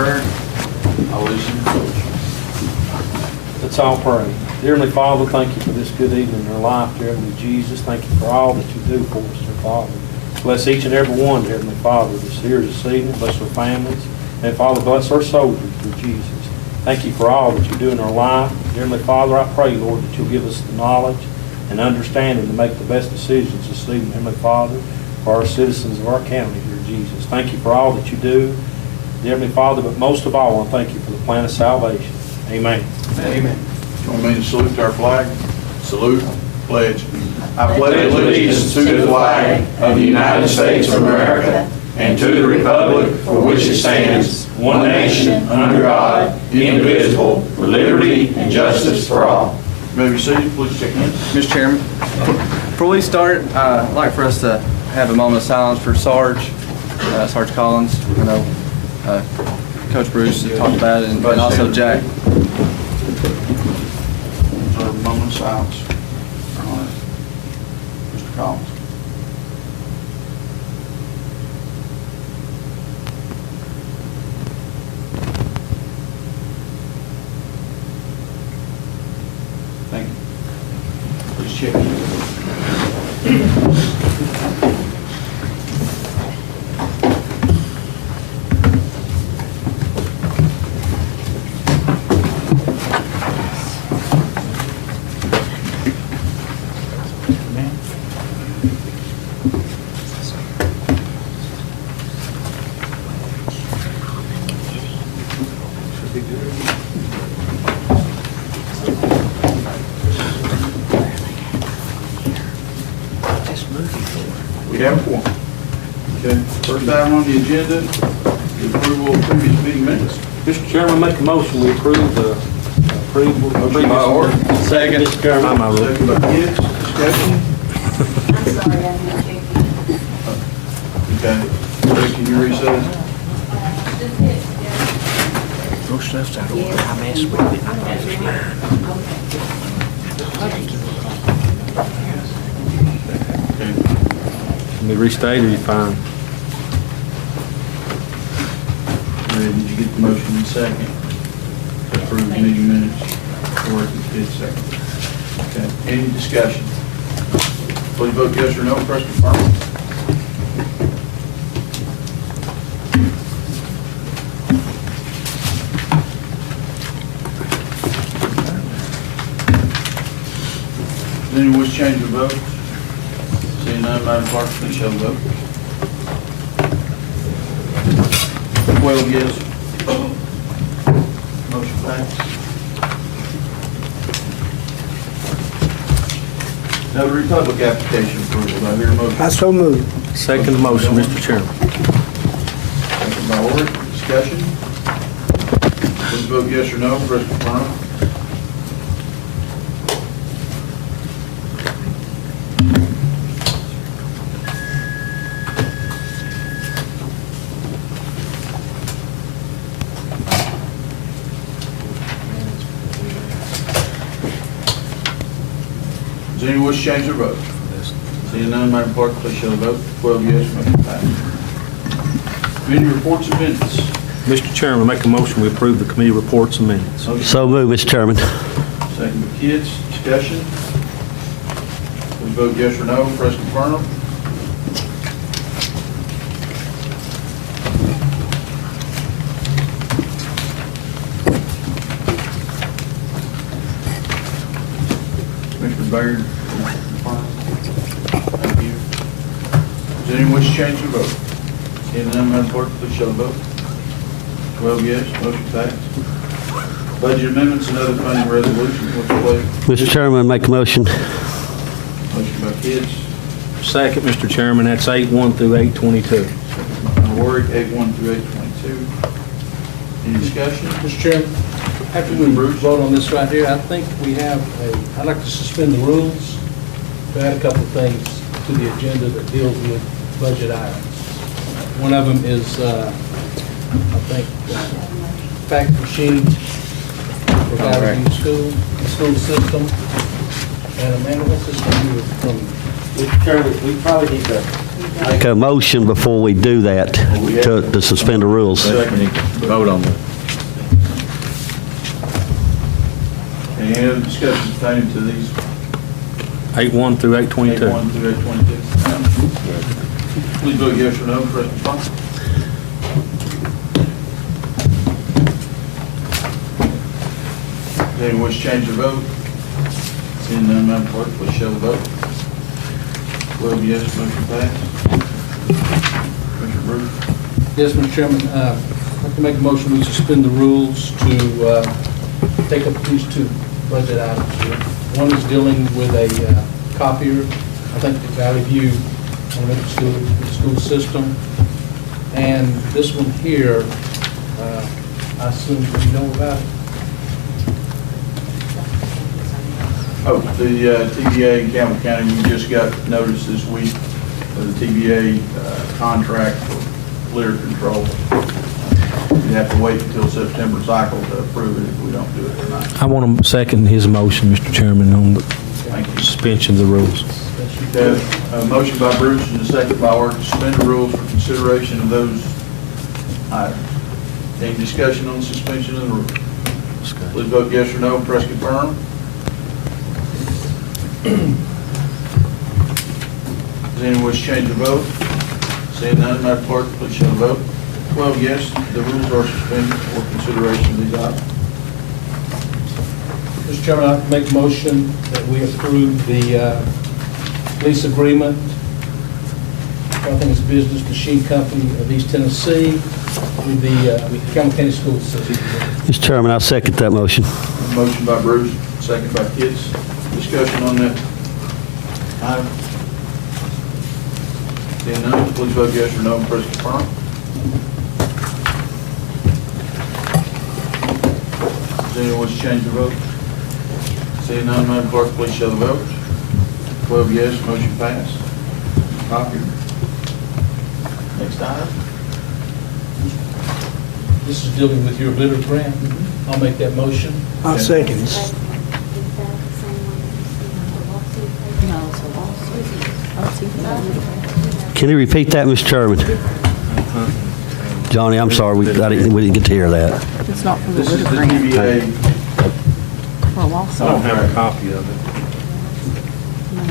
prayer. I'll listen. Let's all pray. Dear Heavenly Father, thank you for this good evening in our life, dear Heavenly Jesus. Thank you for all that you do for us, dear Father. Bless each and every one, dear Heavenly Father, that's here this evening. Bless their families. And Father, bless our soldiers, dear Jesus. Thank you for all that you do in our life. Dear Heavenly Father, I pray, Lord, that you'll give us the knowledge and understanding to make the best decisions this evening, Heavenly Father, for our citizens of our county, dear Jesus. Thank you for all that you do, dear Heavenly Father, but most of all, I thank you for the plan of salvation. Amen. Amen. Join me to salute our flag. Salute. Pledge. I pledge allegiance to the flag of the United States of America and to the republic for which it stands, one nation, under God, indivisible, with liberty and justice for all. You may be seated. Please check in. Mr. Chairman, before we start, I'd like for us to have a moment of silence for Sarge Collins. I know Coach Bruce has talked about it, and also Jack. Observe a moment of silence. Mr. Collins. Thank you. Please check in. We have one. Okay, first item on the agenda is approval of previous meeting minutes. Mr. Chairman, make a motion, we approve the approval of Motion by order. Second. Mr. Chairman. Second by Gibbs, discussion. I'm sorry, I didn't check. Okay, Rick, can you reset? Those stuff's out of order. I messed with it. I thought it was mine. Okay. Let me restate, or you fine? Ray, did you get the motion in second to approve the meeting minutes? Or did second? Okay, any discussion? Please vote yes or no, press confirm. Does anyone wish to change their vote? Seeing none, Madam Clerk, please show the vote. 12 yes. Motion passed. Now the Republic application approval. Do I hear a motion? I so moved. Second motion, Mr. Chairman. Second by order. Discussion. Please vote yes or no. Press confirm. Does anyone wish to change their vote? Seeing none, Madam Clerk, please show the vote. 12 yes, motion passed. Committee reports and minutes. Mr. Chairman, make a motion, we approve the committee reports and minutes. Motion So moved, Mr. Chairman. second by Kids. Discussion. Please vote yes or no. Press confirm. Commissioner Baird. Thank you. Does anyone wish to change their vote? Seeing none, Madam Clerk, please show the vote. 12 yes, motion passed. Budget amendments and other funding resolutions. What's your pleasure? Mr. Chairman, make a motion. Motion by Kids. Second, Mr. Chairman, that's 8-1 through 8-22. By Warwick, 8-1 through 8-22. Any discussion? Mr. Chairman, after we vote on this right here, I think we have I'd like to suspend the rules to add a couple of things to the agenda that deals with budget items. One of them is, I think, fax machine provided in the school system. And Amanda, what's this one you were from? Mr. Chairman, we probably need to Make a motion before we do that to suspend the rules. Vote on that. Any other discussions pertaining to these 8-1 through 8-22. 8-1 through 8-22? Please vote yes or no, press the button. Does anyone wish to change their vote? Seeing none, Madam Clerk, please show the vote. 12 yes, motion passed. Commissioner Bruce? Yes, Mr. Chairman, I'd like to make a motion, we suspend the rules to take up these two budget items here. One is dealing with a copier, I think the Valley View Elementary School system. And this one here, I assume you know about it. Oh, the TBA in Campbell County, we just got notice this week of the TBA contract for litter control. You have to wait until September cycle to approve it if we don't do it tonight. I want to second his motion, Mr. Chairman, on the Thank you. suspension of the rules. Okay, a motion by Bruce and a second by Art to suspend the rules for consideration of those items. Any discussion on suspension of the rules? Please vote yes or no, press confirm. Does anyone wish to change the vote? Seeing none, Madam Clerk, please show the vote. 12 yes, the rules are suspended for consideration of these items. Mr. Chairman, I'd make a motion that we approve the lease agreement, I think it's Business Machine Company of East Tennessee, with the Campbell County School System. Mr. Chairman, I'll second that motion. Motion by Bruce, second by Pitts. Discussion on that item. Seeing none, please vote yes or no and press confirm. Does anyone wish to change the vote? Seeing none, Madam Clerk, please show the vote. 12 yes, motion passed. Copy. Next item. This is dealing with your litter grant. I'll make that motion. I'll second it. Is that the same one as the lawsuit? No, it's a lawsuit. Can you repeat that, Mr. Chairman? Johnny, I'm sorry, we didn't get to hear that. It's not for the This is litter the grant, TBA. for a I lawsuit. don't have a copy of it. No.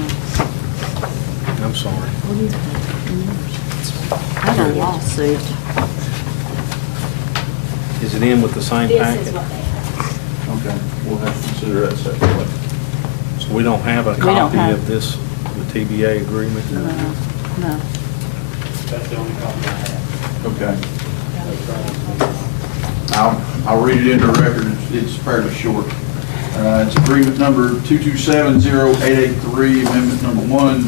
I'm sorry. What do you think? I have a lawsuit. Is it in with the same This is packet? what they have. Okay, we'll have to consider that separately. So we don't have a We don't copy have- of this, the TBA agreement? No, no. That's the only copy I have. Okay. I'll read it into the record. It's fairly short. It's agreement number 2270883, amendment number 1,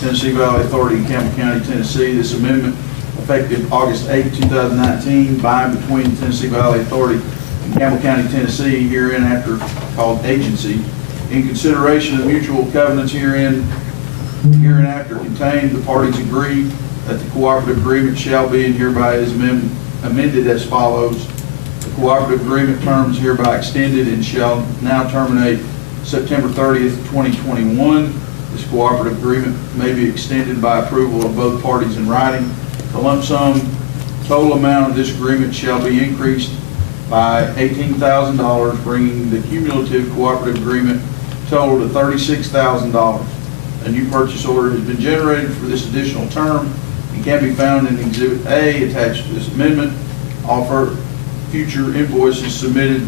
Tennessee Valley Authority in Campbell County, Tennessee. This amendment effective August 8, 2019, by and between Tennessee Valley Authority and Campbell County, Tennessee, hereinafter called agency. In consideration of mutual covenants hereinafter contained, the parties agree that the cooperative agreement shall be and hereby is amended as follows. The cooperative agreement terms hereby extended and shall now terminate September 30th, 2021. This cooperative agreement may be extended by approval of both parties in writing. The lump sum total amount of this agreement shall be increased by $18,000, bringing the cumulative cooperative agreement total to $36,000. A new purchase order has been generated for this additional term and can be found in Exhibit A attached to this amendment. All future invoices submitted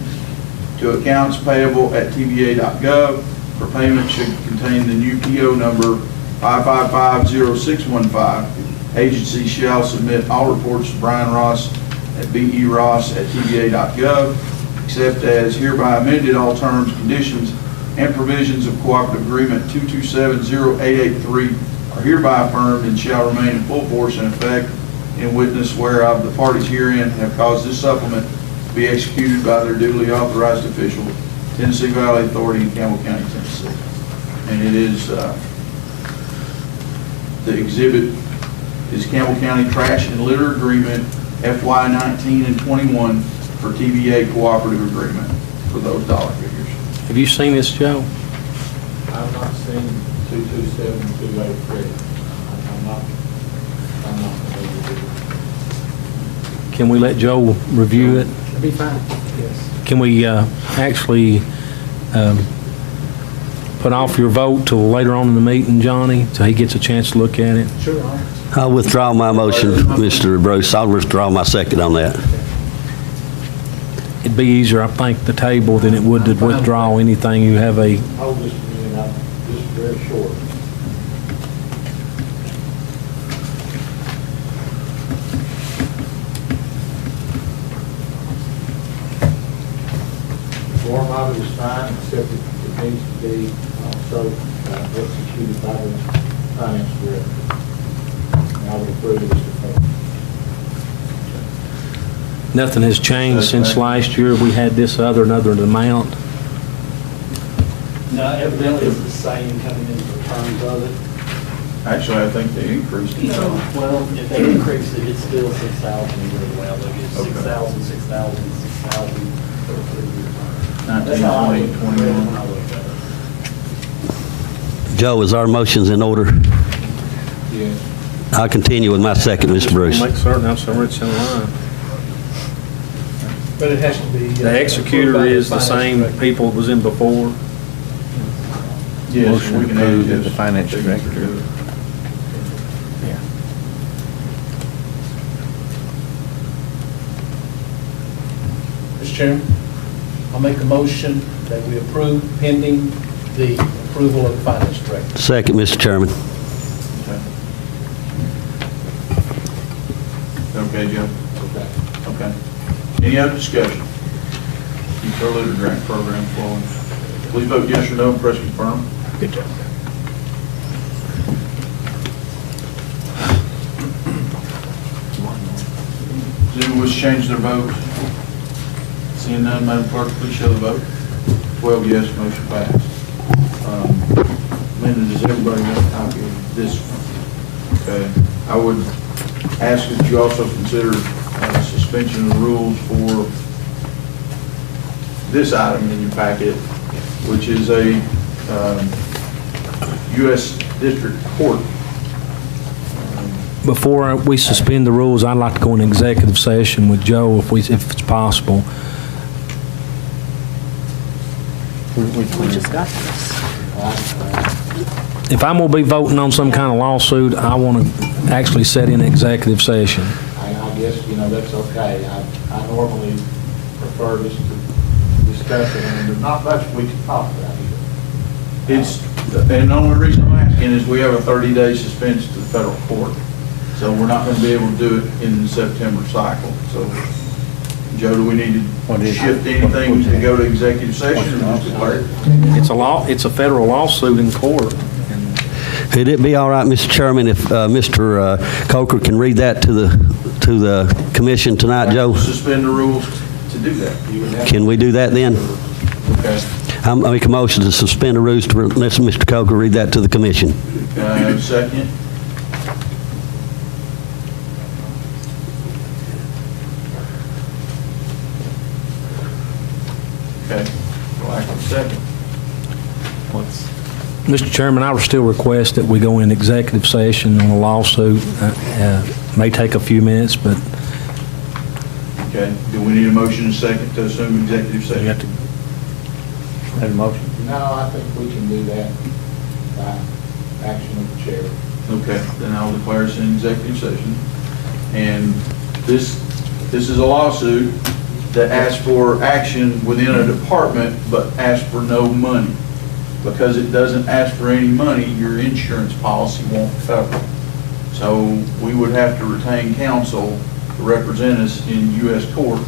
to accounts payable at tva.gov for payment should contain the new PO number 5550615. Agency shall submit all reports to Brian Ross at beross@tva.gov, except as hereby amended, all terms, conditions, and provisions of cooperative agreement 2270883 are hereby affirmed and shall remain in full force and effect, in witness whereof the parties herein have caused this supplement to be executed by their duly authorized official, Tennessee Valley Authority in Campbell County, Tennessee. And it is, the exhibit is Campbell County Trash and Litter Agreement FY 19 and 21 for TBA cooperative agreement for those dollar figures. Have you seen this, Joe? I've not seen 227, 283. I'm not Can we let Joe review it? It'll be fine, yes. Can we actually put off your vote till later on in the meeting, Johnny, so he gets a chance to look at it? Sure, I'll withdraw my motion, Mr. Bruce. I'll withdraw my second on that. It'd be easier, I think, to table than it would to withdraw anything. You have a, I'll just, just very short. The form of it is fine, except it needs to be also executed by the finance director. And I would approve it as a nothing has changed since last year. We had this other amount. No, evidently it's the same coming in the terms of it. Actually, I think they increased it. No, well, if they increase it, it's still 6,000 a year. Well, look, it's Okay. 6,000, 6,000, 6,000 for a 3-year term. 19, That's how I 20, looked at it 21. when I looked at it. Joe, is our motions in order? Yes. I'll continue with my second, Mr. Bruce. Make certain I'm somewhere it's in line. But it has to be. The executor is the same people it was in before. Yes, Motion we can add approved his the finance signature director. to it. Mr. Chairman, I'll make a motion that we approve pending the approval of the finance director. Second, Mr. Chairman. Okay, Joe? Okay. Okay. Any other discussion? Utility grant program flowing. Please vote yes or no and press confirm. Good job. Does anyone wish to change their vote? Seeing none, Madam Clerk, please show the vote. 12 yes, motion passed. Linda, does everybody have a copy of this one? Okay. I would ask that you also consider suspension of the rules for this item in your packet, which is a U.S. District Court. Before we suspend the rules, I'd like to go in executive session with Joe if it's possible. We just got this. If I'm going to be voting on some kind of lawsuit, I want to actually set in executive session. I guess, that's okay. I normally prefer just to discuss it, and there's not much we can talk about here. And the only reason I'm asking is we have a 30-day suspension to the federal court. So we're not going to be able to do it in the September cycle. So, Joe, do we need to shift anything to go to executive session or just declare it? It's a federal lawsuit in court. Would it be all right, Mr. Chairman, if Mr. Coker can read that to the commission tonight, Joe? Suspend the rules to do that. Can we do that then? Okay. I make a motion to suspend the rules to let Mr. Coker read that to the commission. Can I have a second? Okay. Lack of second. Mr. Chairman, I would still request that we go in executive session on a lawsuit. May take a few minutes, but Okay. Do we need a motion and second to assume executive you session? have to have a motion. No, I think we can do that by action of the chair. Okay, then I'll declare us in executive session. And this is a lawsuit that asks for action within a department, but asks for no money. Because it doesn't ask for any money, your insurance policy won't cover. So we would have to retain counsel to represent us in U.S. court,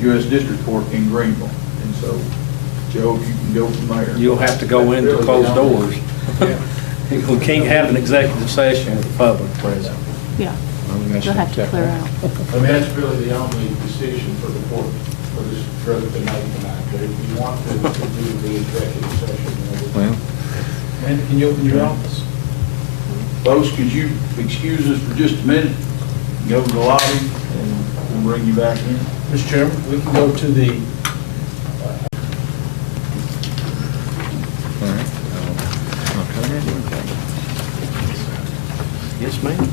U.S. District Court in Greenville. And so, Joe, if you can go from there. You'll have to go into closed doors. We can't have an executive session with the public present. Yeah. You'll have to clear out. I mean, that's really the only decision for the court, for this group to make tonight. But if you want to do the executive session, Well, Amanda, can you open your office? Folks, could you excuse us for just a minute? Go to the lobby and we'll bring you back in. Mr. Chairman, we can go to the, all right. I'll come in. Yes, ma'am.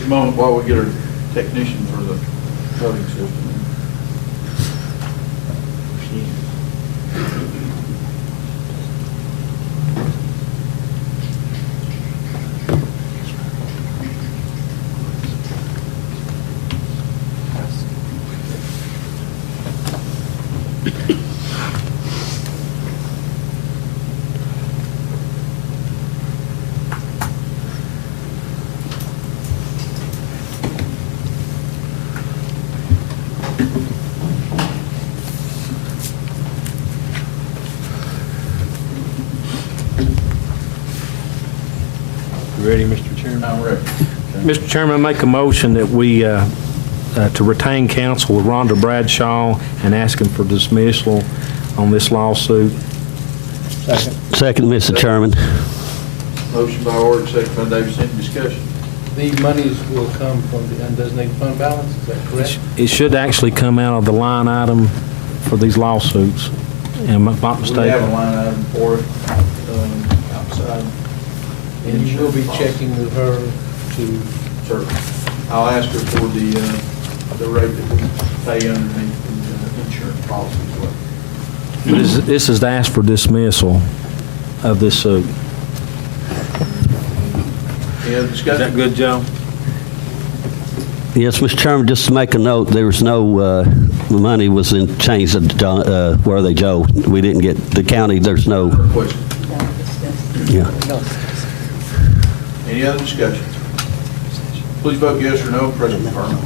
Just a moment while we get our technician for the voting system. You ready, Mr. Chairman? I'm ready. Mr. Chairman, I make a motion that we, to retain counsel with Rhonda Bradshaw and asking for dismissal on this lawsuit. Second, Mr. Chairman. Motion by Ord, second by Davis. Any discussion? The monies will come from the undesignated fund balance, is that correct? It should actually come out of the line item for these lawsuits. Am I not We have a mistaken? line item for it, outside. And you will be checking with her to, Certainly. I'll ask her for the rate that we pay underneath the insurance policy as well. This is to ask for dismissal of this suit. Any other discussion? good, Joe? Yes, Mr. Chairman, just to make a note, there was no, the money was in changed to where they, Joe. We didn't get, the county, there's no, Question? yeah. Any other discussion? Please vote yes or no, press confirm.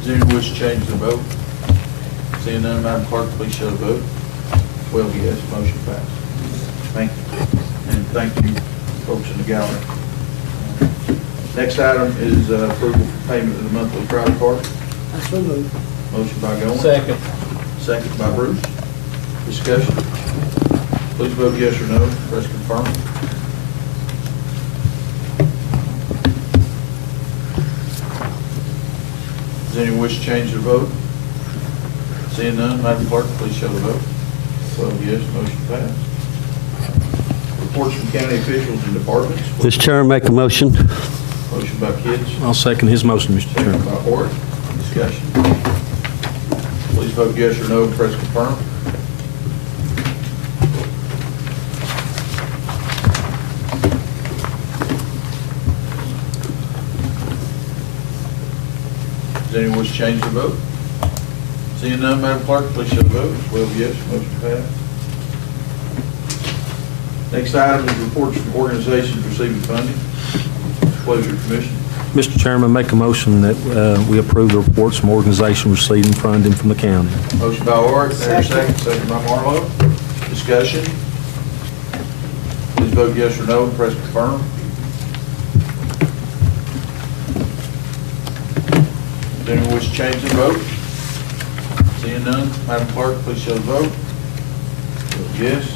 Does anyone wish to change the vote? Seeing none, Madam Clerk, please show the vote. 12 yes, motion passed. Thank you. And thank you, folks in the gallery. Next item is approval for payment of the monthly crowd card. Motion by Goins. second. Second by Bruce. Discussion. Please vote yes or no. Press confirm. Does anyone wish to change their vote? Seeing none, Madam Clerk, please show the vote. 12 yes, motion passed. Reports from county officials and departments. Mr. Chairman, make a motion. Motion by Kids. I'll second his motion, Mr. Second Chairman. by Hort. Discussion. Please vote yes or no, press confirm. Does anyone wish to change their vote? Seeing none, Madam Clerk, please show the vote. 12 yes, motion passed. Next item is reports from organizations receiving funding. Pleasure, Commission. Mr. Chairman, make a motion that we approve the reports from organizations receiving funding from the county. Motion by Ord, second by Marlowe. Discussion. Please vote yes or no and press confirm. Does anyone wish to change their vote? Seeing none, Madam Clerk, please show the vote. Vote yes.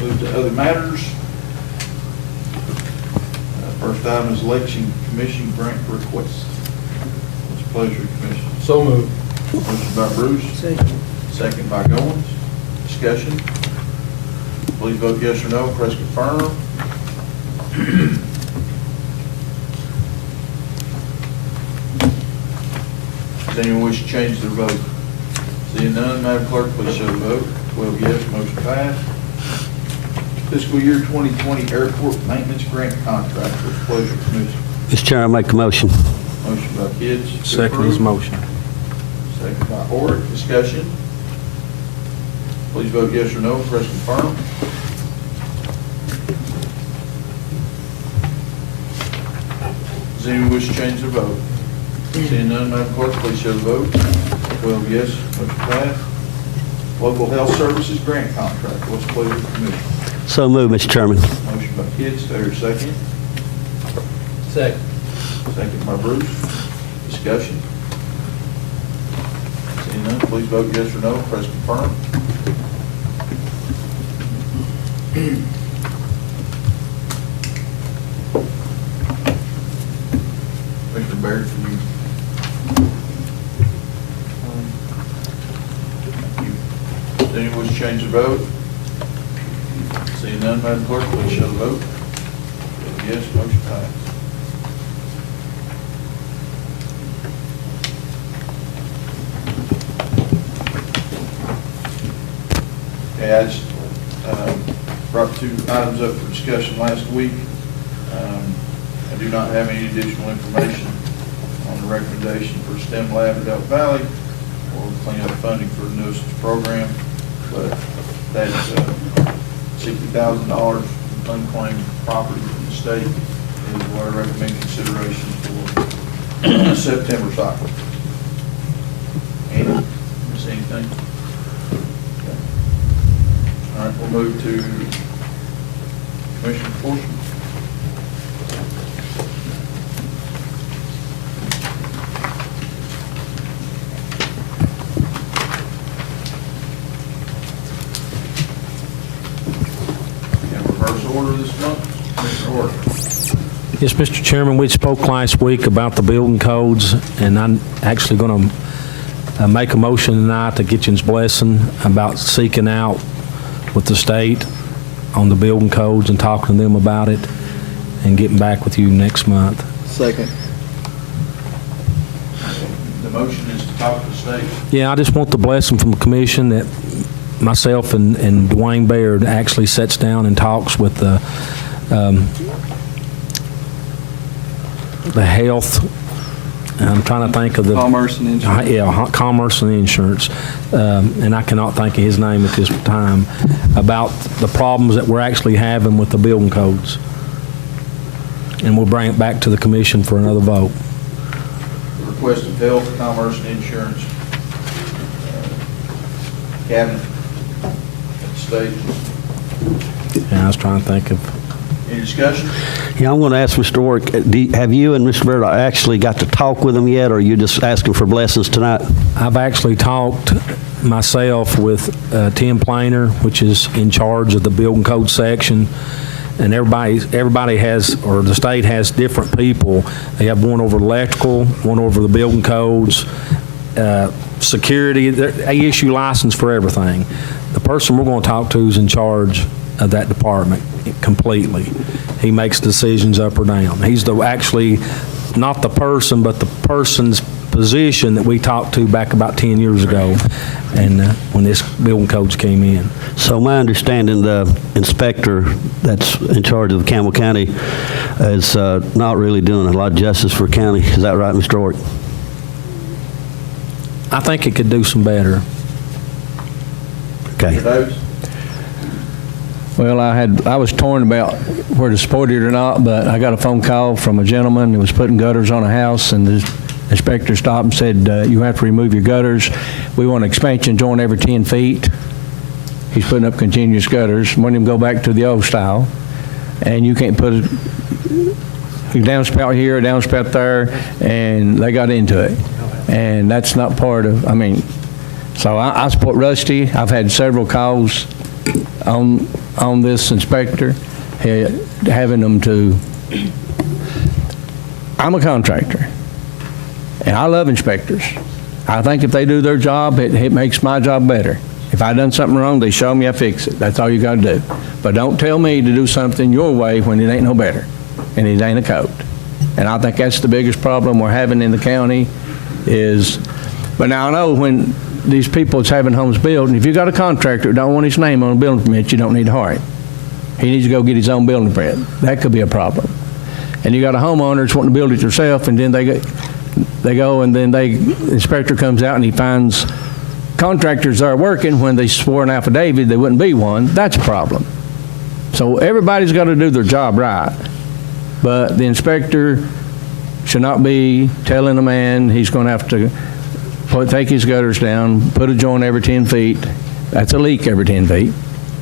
Move to other matters. First item is election commission grant request. What's the pleasure of the commission? So moved. Motion by Bruce. Second by Goins. Discussion. Please vote yes or no. Press confirm. Does anyone wish to change their vote? Seeing none, Madam Clerk, please show the vote. 12 yes, motion passed. Fiscal year 2020 airport maintenance grant contract. What's the pleasure of the commission? Mr. Chairman, make a motion. Motion by Kids. to Second his approve. motion. Second by Hort. Discussion. Please vote yes or no. Press confirm. Does anyone wish to change their vote? Seeing none, Madam Clerk, please show the vote. 12 yes, motion passed. Local health services grant contract. What's the pleasure of the commission? So move, Mr. Chairman. Motion by Kids, do I hear a second? Second. Second by Bruce. Discussion. Seeing none, please vote yes or no. Press confirm. Commissioner Baird, can you vote? Seeing none, Madam Clerk, please show the vote. Yes, motion passed. Okay, I just brought 2 items up for discussion last week. I do not have any additional information on the recommendation for STEM Lab at Elk Valley or cleanup funding for the nuisance program, but that's $60,000 unclaimed property from the state is what I recommend consideration for September cycle. Andy, miss anything? Okay. All right, we'll move to Commissioner Fortune. Reverse order this month, Commissioner Orr. Yes, Mr. Chairman, we spoke last week about the building codes, and I'm actually going to make a motion tonight to get your blessing about seeking out with the state on the building codes and talking to them about it and getting back with you next month. Second. The motion is to talk to the state. Yeah, I just want the blessing from the commission that myself and Dwayne Baird actually sits down and talks with the health. I'm trying to think of the Commerce and insurance. Yeah, Commerce and Insurance, and I cannot think of his name at this time, about the problems that we're actually having with the building codes. And we'll bring it back to the commission for another vote. The request of Health, Commerce, and Insurance, Cabinet, State. And I was trying to think of. Any discussion? Yeah, I'm going to ask Mr. Orrick, have you and Mr. Baird actually got to talk with them yet, or are you just asking for blessings tonight? I've actually talked myself with Tim Plainer, which is in charge of the building code section, and everybody has, or the state has different people. They have one over electrical, one over the building codes, security. They issue license for everything. The person we're going to talk to is in charge of that department completely. He makes decisions up or down. He's actually not the person, but the person's position that we talked to back about 10 years ago, and when this building codes came in. So my understanding, the inspector that's in charge of Campbell County is not really doing a lot of justice for county. Is that right, Mr. Orrick? I think it could do some better. Okay. Mr. Davis? Well, I was torn about where to support it or not, but I got a phone call from a gentleman that was putting gutters on a house, and the inspector stopped and said, you have to remove your gutters. We want an expansion joint every 10 feet. He's putting up continuous gutters. Want him to go back to the old style, and you can't put a downspout here, a downspout there, and they got into it. And that's not part of, so I support Rusty. I've had several calls on this inspector, having them to, I'm a contractor, and I love inspectors. I think if they do their job, it makes my job better. If I done something wrong, they show me, I fix it. That's all you got to do. But don't tell me to do something your way when it ain't no better, and it ain't a code. And I think that's the biggest problem we're having in the county is, but now I know when these people that's having homes built, and if you got a contractor that don't want his name on a building permit, you don't need to hire him. He needs to go get his own building permit. That could be a problem. And you got a homeowner that's wanting to build it yourself, and then they go and then the inspector comes out and he finds contractors are working when they swore an affidavit there wouldn't be one. That's a problem. So everybody's got to do their job right. But the inspector should not be telling a man he's going to have to take his gutters down, put a joint every 10 feet. That's a leak every 10 feet.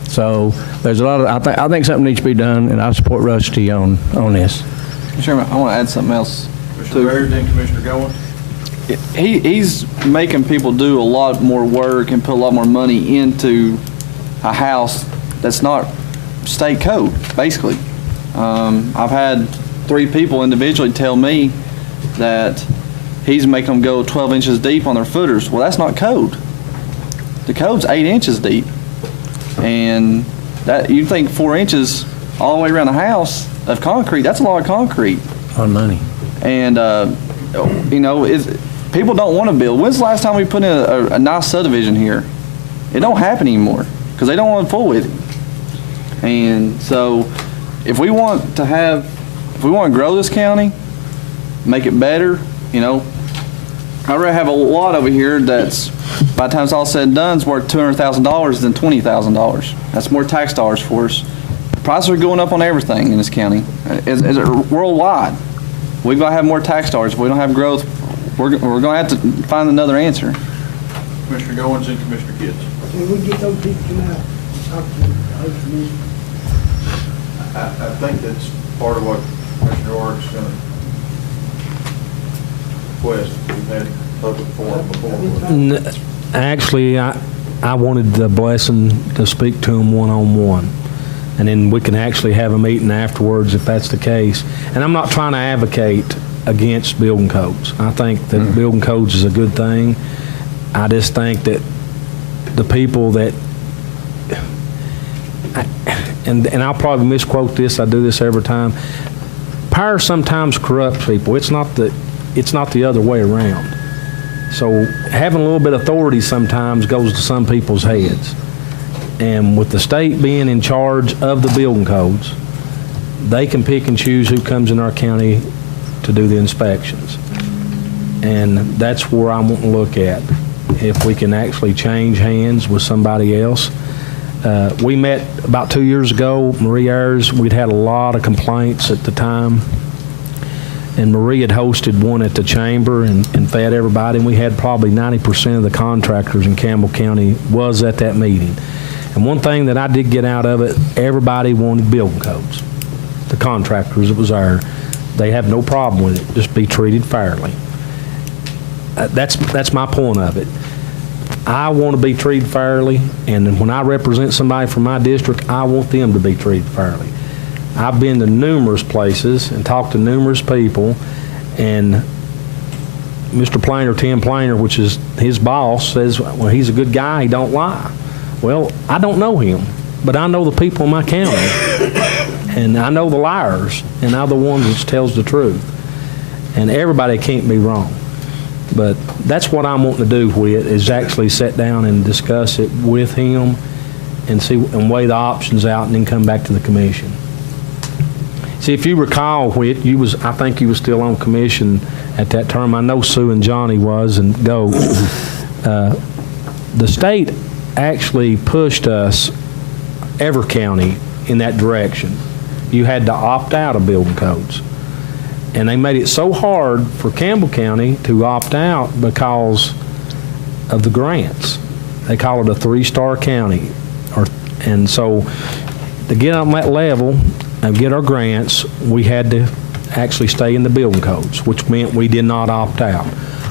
So there's a lot of, I think something needs to be done, and I support Rusty on this. Mr. Chairman, I want to add something else. Commissioner Baird, then Commissioner Goins. He's making people do a lot more work and put a lot more money into a house that's not state code, basically. I've had 3 people individually tell me that he's making them go 12 inches deep on their footers. Well, that's not code. The code's 8 inches deep. And that, you think 4 inches all the way around the house of concrete, that's a lot of concrete. A lot of money. And, you know, people don't want to build. When's the last time we put in a nice subdivision here? It don't happen anymore because they don't want to fool with it. And so if we want to grow this county, make it better, you know, I'd rather have a lot over here that's, by the time it's all said and done, is worth $200,000 than $20,000. That's more tax dollars for us. Prices are going up on everything in this county, worldwide. We've got to have more tax dollars. If we don't have growth, we're going to have to find another answer. Commissioner Goins and Commissioner Kitts. Can we get those people come out, talk to the commission? I think that's part of what Commissioner Orrick's going to request. We've had public forum before. Actually, I wanted the blessing to speak to them one-on-one. And then we can actually have a meeting afterwards if that's the case. And I'm not trying to advocate against building codes. I think that building codes is a good thing. I just think that the people that, and I'll probably misquote this, I do this every time, power sometimes corrupts people. It's not the other way around. So having a little bit of authority sometimes goes to some people's heads. And with the state being in charge of the building codes, they can pick and choose who comes in our county to do the inspections. And that's where I want to look at. If we can actually change hands with somebody else. We met about 2 years ago, Marie Ayers. We'd had a lot of complaints at the time. And Marie had hosted one at the chamber and fed everybody. And we had probably 90% of the contractors in Campbell County was at that meeting. And one thing that I did get out of it, everybody wanted building codes. The contractors that was there, they have no problem with it. Just be treated fairly. That's my point of it. I want to be treated fairly, and when I represent somebody from my district, I want them to be treated fairly. I've been to numerous places and talked to numerous people, and Mr. Plainer, Tim Plainer, which is his boss, says, well, he's a good guy, he don't lie. Well, I don't know him, but I know the people in my county, and I know the liars, and I'm the one that tells the truth. And everybody can't be wrong. But that's what I'm wanting to do with it, is actually sit down and discuss it with him and see and weigh the options out and then come back to the commission. See, if you recall, Whit, I think you was still on commission at that term. I know Sue and Johnny was, and Go. The state actually pushed us, every county, in that direction. You had to opt out of building codes. And they made it so hard for Campbell County to opt out because of the grants. They call it a 3-star county. And so to get on that level and get our grants, we had to actually stay in the building codes, which meant we did not opt out.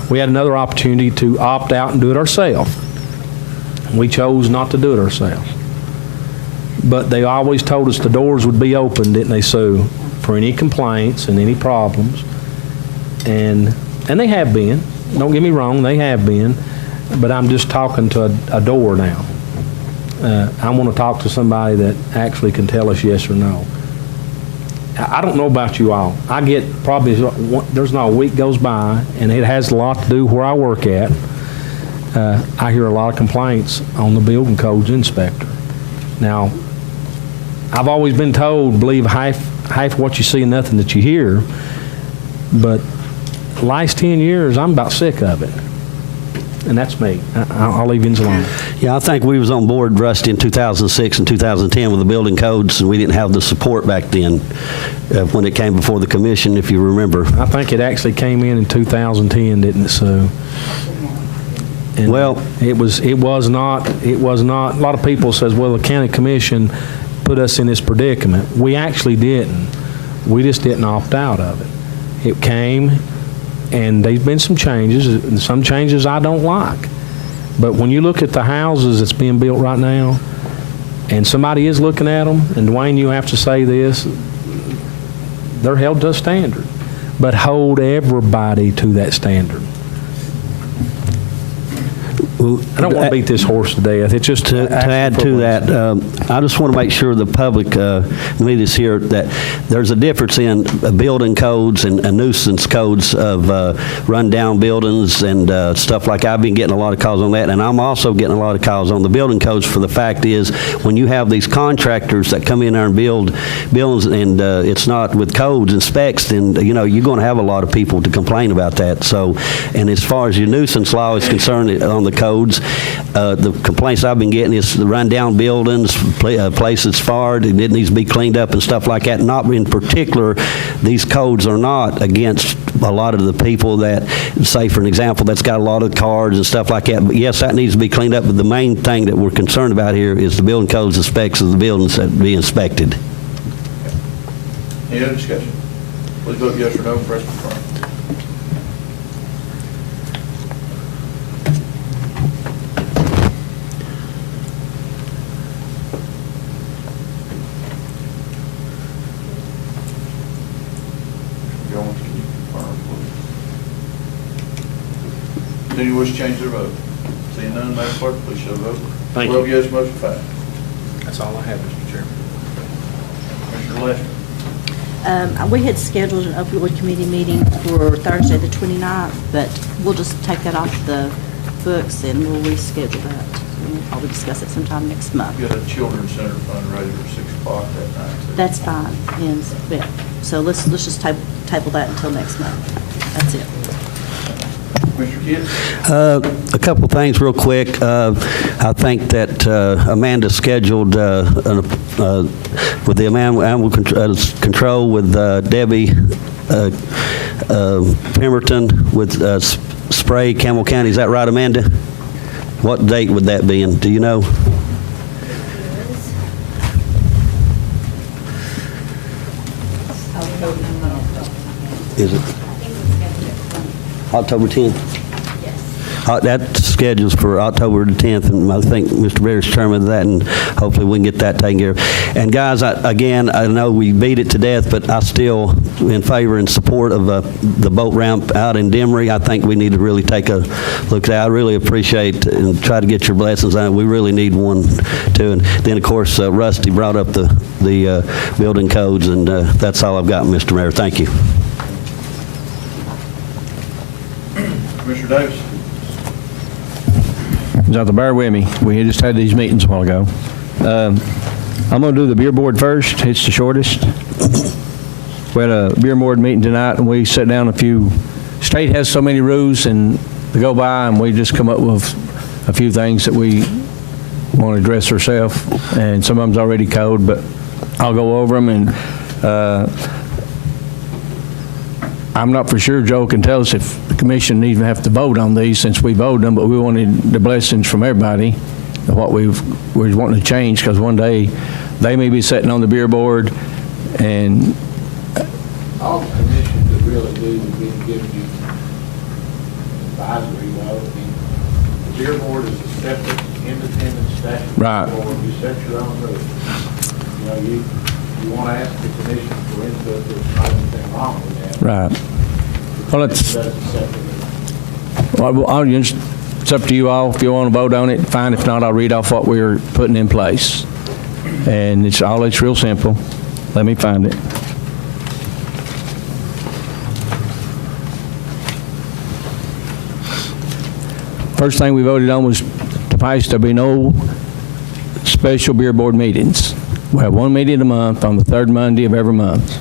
We had another opportunity to opt out and do it ourselves. We chose not to do it ourselves. But they always told us the doors would be open, didn't they, Sue, for any complaints and any problems. And they have been. Don't get me wrong, they have been. But I'm just talking to a door now. I want to talk to somebody that actually can tell us yes or no. I don't know about you all. I get probably, there's not a week goes by, and it has a lot to do where I work at. I hear a lot of complaints on the building codes inspector. Now, I've always been told, believe half what you see and nothing that you hear, but the last 10 years, I'm about sick of it. And that's me. I'll leave you alone. Yeah, I think we was on board, Rusty, in 2006 and 2010 with the building codes, and we didn't have the support back then when it came before the commission, if you remember. I think it actually came in 2010, didn't it, Sue? And well, it was not, a lot of people says, well, the county commission put us in this predicament. We actually didn't. We just didn't opt out of it. It came, and there's been some changes, and some changes I don't like. But when you look at the houses that's being built right now, and somebody is looking at them, and Dwayne, you have to say this, they're held to a standard. But hold everybody to that standard. I don't want to beat this horse to death. It's just To add to that, I just want to make sure the public leaders here that there's a difference in building codes and nuisance codes of rundown buildings and stuff like that. I've been getting a lot of calls on that, and I'm also getting a lot of calls on the building codes for the fact is when you have these contractors that come in there and build buildings and it's not with codes and specs, then, you know, you're going to have a lot of people to complain about that. So, and as far as your nuisance law is concerned on the codes, the complaints I've been getting is the rundown buildings, places far, it needs to be cleaned up and stuff like that. Not in particular, these codes are not against a lot of the people that, say for an example, that's got a lot of cars and stuff like that. But yes, that needs to be cleaned up. But the main thing that we're concerned about here is the building codes and specs of the buildings that be inspected. Any other discussion? Please vote yes or no, press confirm. Jones, can you confirm, please? Do you wish to change their vote? Seeing none, Madam Clerk, please show the vote. Thank you. 12 yes, motion passed. That's all I have, Mr. Chairman. Commissioner Lester. We had scheduled an opioid committee meeting for Thursday, the 29th, but we'll just take that off the books and we'll reschedule that. We'll probably discuss it sometime next month. We got a children's center fundraiser at 6 o'clock that night. That's fine, and, yeah, so let's just table that until next month. That's it. Commissioner Kidd? A couple things real quick. I think that Amanda scheduled with the animal control with Debbie Pemberton with Spray, Campbell County. Is that right, Amanda? What date would that be in? Do you know? Is it? October 10th? Yes. That schedules for October the 10th, and I think Mr. Bear's chairman of that, and hopefully we can get that taken care of. And guys, I know we beat it to death, but I still in favor and support of the boat ramp out in Demery. I think we need to really take a look at that. I really appreciate and try to get your blessings on it. We really need one too. And then, of course, Rusty brought up the building codes, and that's all I've got, Mr. Mayor. Thank you. Commissioner Davis? You have to bear with me. We just had these meetings a while ago. I'm going to do the beer board first. It's the shortest. We had a beer board meeting tonight, and we sat down state has so many rules and to go by, and we just come up with a few things that we want to address ourselves, and some of them's already code, but I'll go over them, and I'm not for sure Joe can tell us if the commission even have to vote on these since we voted them, but we wanted the blessings from everybody of what we're wanting to change, because one day they may be sitting on the beer board, and All the commissions that really do would be giving you advisory, though. The beer board is a separate, independent statutory Right. board. You set your own rules. You know, you want to ask the commission for input, there's not anything wrong with that. right. Well, It it's, doesn't separate. it's up to you all. If you want to vote on it, fine. If not, I'll read off what we're putting in place. And it's real simple. Let me find it. First thing we voted on was to pass there be no special beer board meetings. We have one meeting a month on the third Monday of every month.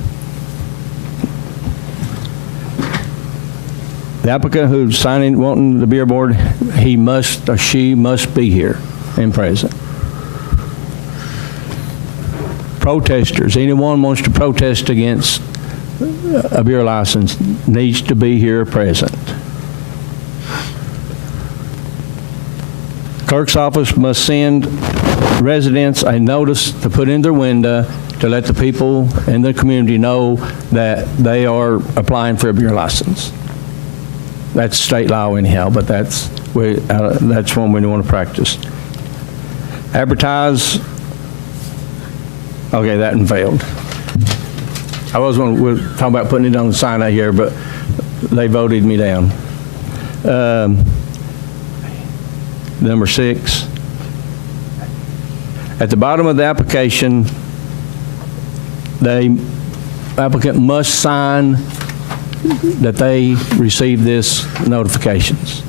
The applicant who's signing, wanting the beer board, he must or she must be here and present. Protesters, anyone wants to protest against a beer license needs to be here present. Clerk's office must send residents a notice to put in their window to let the people in the community know that they are applying for a beer license. That's state law anyhow, but that's one we want to practice. Advertise. Okay, that one failed. We're talking about putting it on the sign out here, but they voted me down. number 6. At the bottom of the application, the applicant must sign that they received this notifications.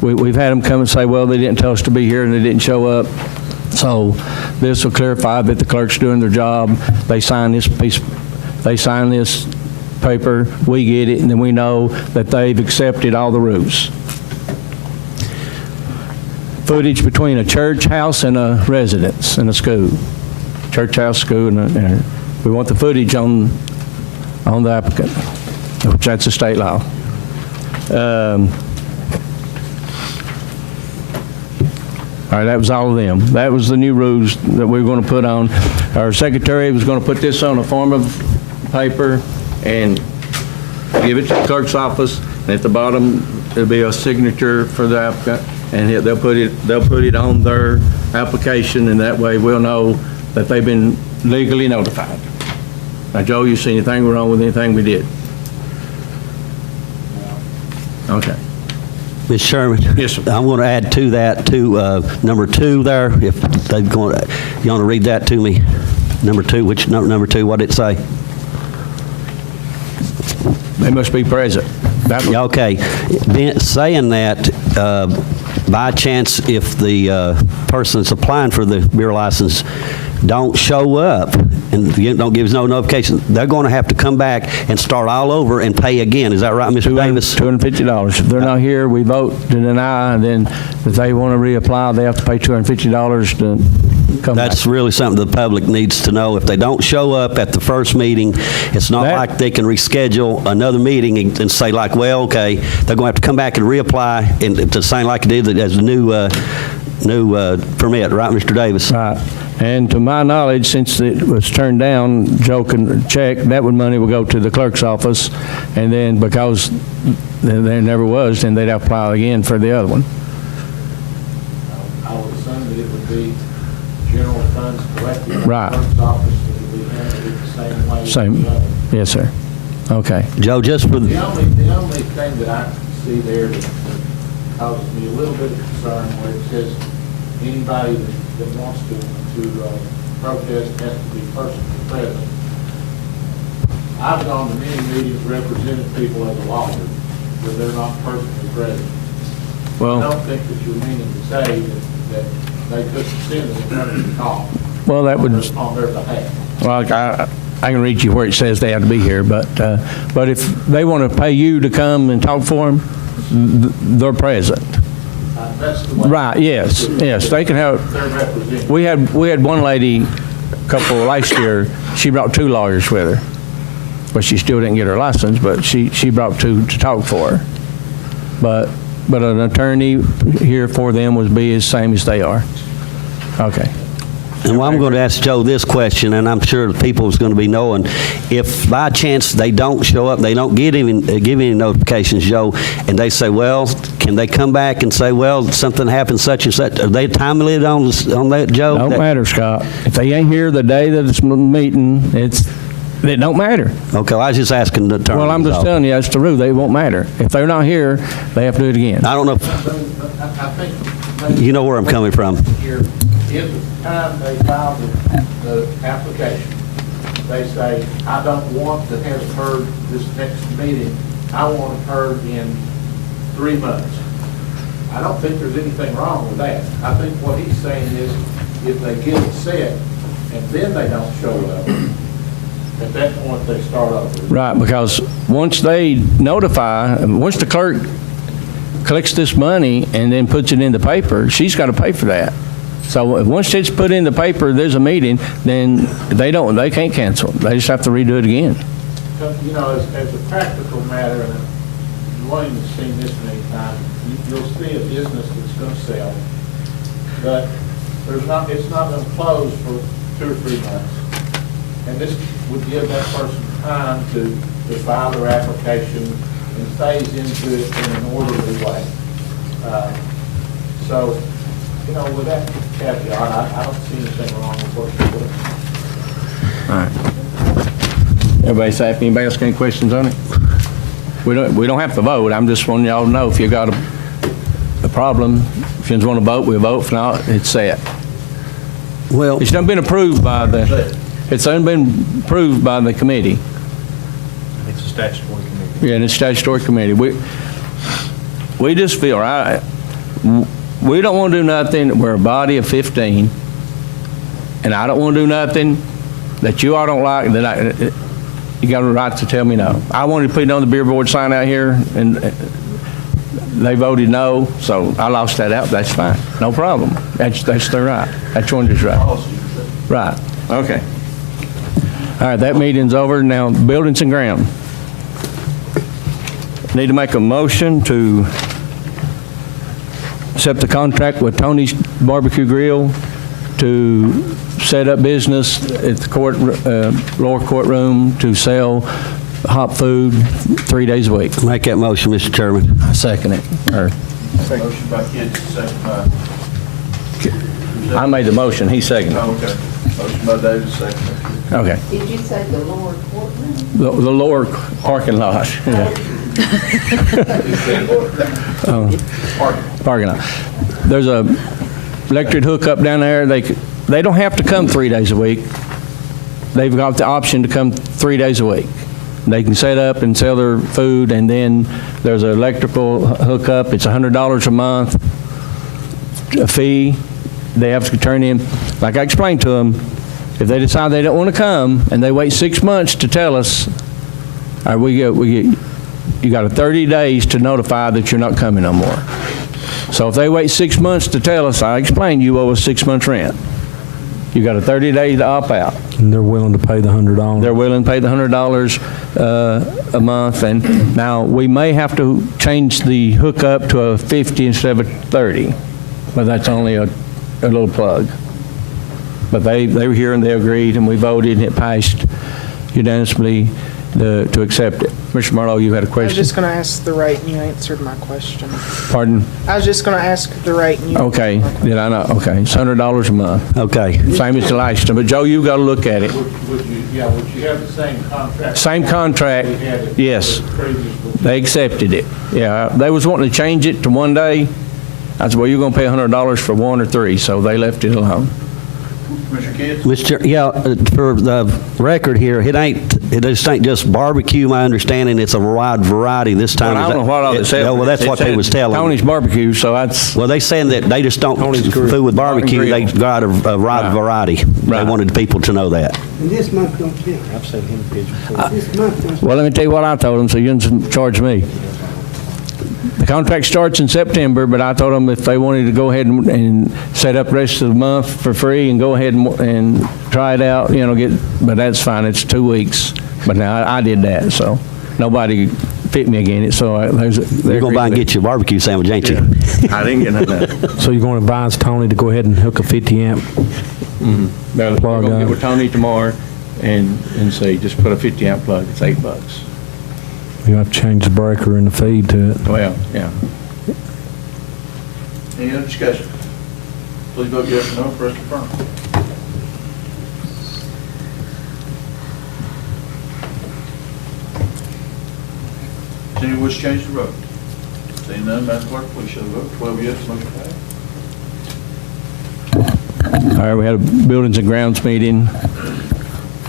We've had them come and say, well, they didn't tell us to be here and they didn't show up. So this will clarify that the clerk's doing their job. They sign this paper, we get it, and then we know that they've accepted all the rules. Footage between a church house and a residence and a school. Church house, school, and we want the footage on the applicant, which that's a state law. All right, that was all of them. That was the new rules that we were going to put on. Our secretary was going to put this on a form of paper and give it to the clerk's office. And at the bottom, there'll be a signature for the applicant, and they'll put it on their application, and that way we'll know that they've been legally notified. Now, Joe, you see anything wrong with anything we did? Okay. Mr. Chairman? Yes, sir. I'm going to add to that, to number 2 there, if they're going to, you want to read that to me? Number 2, which, number 2, what did it say? They must be present. Okay. Saying that, by chance, if the person that's applying for the beer license don't show up and don't give us no notification, they're going to have to come back and start all over and pay again. Is that right, Mr. Davis? $250. If they're not here, we vote to deny, and then if they want to reapply, they have to pay $250 to come back. That's really something the public needs to know. If they don't show up at the first meeting, it's not like they can reschedule another meeting and say like, well, okay, they're going to have to come back and reapply and to sign like it did as a new permit, right, Mr. Davis? Right. And to my knowledge, since it was turned down, Joe can check, that money will go to the clerk's office, and then because there never was, then they'd apply again for the other one. I would assume that it would be general funds collected in the Right. clerk's office, that would be handled the same way. as Same. the other. Yes, sir. Okay. Joe, just for The only thing that I see there that causes me a little bit of concern, where it says anybody that wants to protest has to be personally present. I've gone to many meetings representing people as a lawyer, but they're not personally present. I Well, don't think that you're meaning to say that they couldn't send an attorney to call well, that would, on their behalf. well, I can read you where it says they have to be here, but if they want to pay you to come and talk for them, they're present. That's the way. Right, yes, they can have. They're representing. We had one lady, couple last year, she brought 2 lawyers with her. But she still didn't get her license, but she brought 2 to talk for her. But an attorney here for them would be the same as they are. Okay. And well, I'm going to ask Joe this question, and I'm sure the people is going to be knowing, if by chance they don't show up, they don't give any notifications, Joe, and they say, well, can they come back and say, well, something happened such and such? Are they time limited on that, Joe? Don't matter, Scott. If they ain't here the day that it's meeting, it don't matter. Okay, well, I was just asking the attorney. Well, I'm just telling you, that's the rule. They won't matter. If they're not here, they have to do it again. I don't know if I think maybe you know where I'm coming from. here, if the time they file the application, they say, I don't want to have heard this next meeting, I want it heard in 3 months. I don't think there's anything wrong with that. I think what he's saying is, if they get it set, and then they don't show up, at that point, they start over. Right, because once they notify, once the clerk collects this money and then puts it in the paper, she's got to pay for that. So once it's put in the paper, there's a meeting, then they can't cancel. They just have to redo it again. You know, as a practical matter, and Dwayne has seen this many times, you'll see a business that's going to sell, but it's not going to close for 2 or 3 months. And this would give that person time to file their application and phase into it in an orderly way. So, you know, with that caveat, I don't see anything wrong with what you're doing. All right. Everybody say, if anybody else got any questions on it? We don't have to vote. I'm just wanting y'all to know if you got a problem. If you want to vote, we'll vote. If not, it's set. Well, It's done been approved by it's done been approved by the committee. It's a statutory committee. Yeah, and it's statutory committee. We just feel, we don't want to do nothing. We're a body of 15, and I don't want to do nothing that you all don't like, that you got a right to tell me no. I wanted to put it on the beer board sign out here, and they voted no, so I lost that out. That's fine. No problem. That's their right. That's one is right. Right. Okay. All right, that meeting's over. Now, buildings and ground. Need to make a motion to accept the contract with Tony's Barbecue Grill to set up business at the lower courtroom to sell hot food 3 days a week. make that motion, Mr. Chairman. I second it. Motion by Kent, second by, I made the motion, he seconded it. oh, okay. Motion by Davis, second by Kent. Okay. Did you say the lower courtroom? The lower parking lot. Yeah. Parking lot. There's a electric hookup down there. They don't have to come 3 days a week. They've got the option to come 3 days a week. They can set up and sell their food, and then there's an electrical hookup. It's $100 a month, a fee. They have to turn in. Like I explained to them, if they decide they don't want to come and they wait 6 months to tell us, all right, you got 30 days to notify that you're not coming no more. So if they wait 6 months to tell us, I explained you owe us 6 months rent. You got a 30 days to opt out. And they're willing to pay the $100. They're willing to pay the $100 a month, and now we may have to change the hookup to a 50 instead of a 30, but that's only a little plug. But they were here and they agreed, and we voted, and it passed unanimously to accept it. Mr. Marlowe, you had a I was question? just going to ask the rate, and you answered my question. Pardon? I was just going to ask the rate, and you... Okay, did I not? Okay, it's $100 a month. Okay. Same as the last time, but Joe, you got to look at it. Would you have the same contract? Same contract, We had it yes. previously. They accepted it. Yeah, they was wanting to change it to 1 day. I said, well, you're going to pay $100 for 1 or 3, so they left it alone. Commissioner Kent? For the record here, it just ain't just barbecue, my understanding, it's a wide variety this time. Well, I don't know what all it said. Well, that's what they was telling me. Tony's Barbecue, so that's... Well, they saying that they just don't food with barbecue, they got a wide variety. They wanted people to know that. And this month don't count. I've seen him pitch before. This month don't. Well, let me tell you what I told them, so you didn't charge me. The contract starts in September, but I told them if they wanted to go ahead and set up the rest of the month for free and go ahead and try it out, but that's fine, it's 2 weeks. But now I did that, so nobody fit me again. So You're going to buy and get your barbecue sandwich, ain't you? I didn't get nothing. So you're going to advise Tony to go ahead and hook a 50 amp? We're Plug going to up. get with Tony tomorrow and say, just put a 50 amp plug, it's $8. You have to change the breaker and the feed to it. Well, yeah. Any other discussion? Please vote yes or no, press confirm. Does anyone wish to change the vote? Seeing none, Madam Clerk, please show the vote. 12 yes, motion passed. All right, we had a Buildings and Grounds meeting.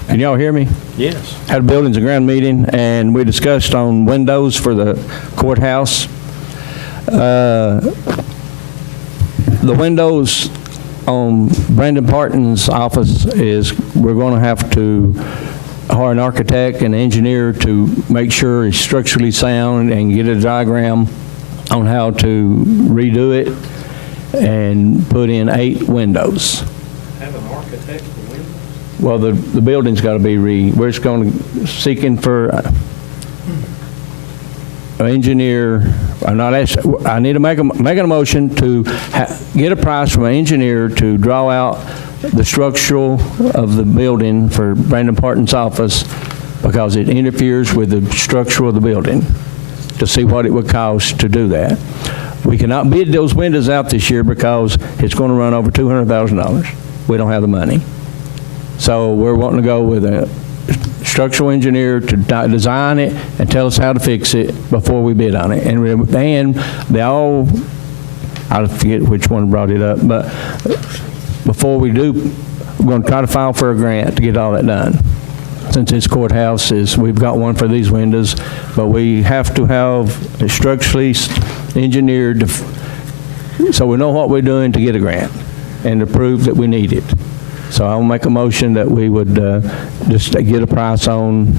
Can y'all hear me? Yes. Had a Buildings and Ground meeting, and we discussed on windows for the courthouse. The windows on Brandon Parton's office we're going to have to hire an architect and engineer to make sure it's structurally sound and get a diagram on how to redo it and put in 8 windows. Have an architect for windows? Well, the building's got to be we're just seeking for an engineer. I need to make a motion to get a price from an engineer to draw out the structural of the building for Brandon Parton's office because it interferes with the structure of the building, to see what it would cost to do that. We cannot bid those windows out this year because it's going to run over $200,000. We don't have the money. So we're wanting to go with a structural engineer to design it and tell us how to fix it before we bid on it. And they all I forget which one brought it up, but before we do, we're going to try to file for a grant to get all that done. Since this courthouse we've got one for these windows, but we have to have it structurally engineered so we know what we're doing to get a grant and to prove that we need it. So I'll make a motion that we would just get a price on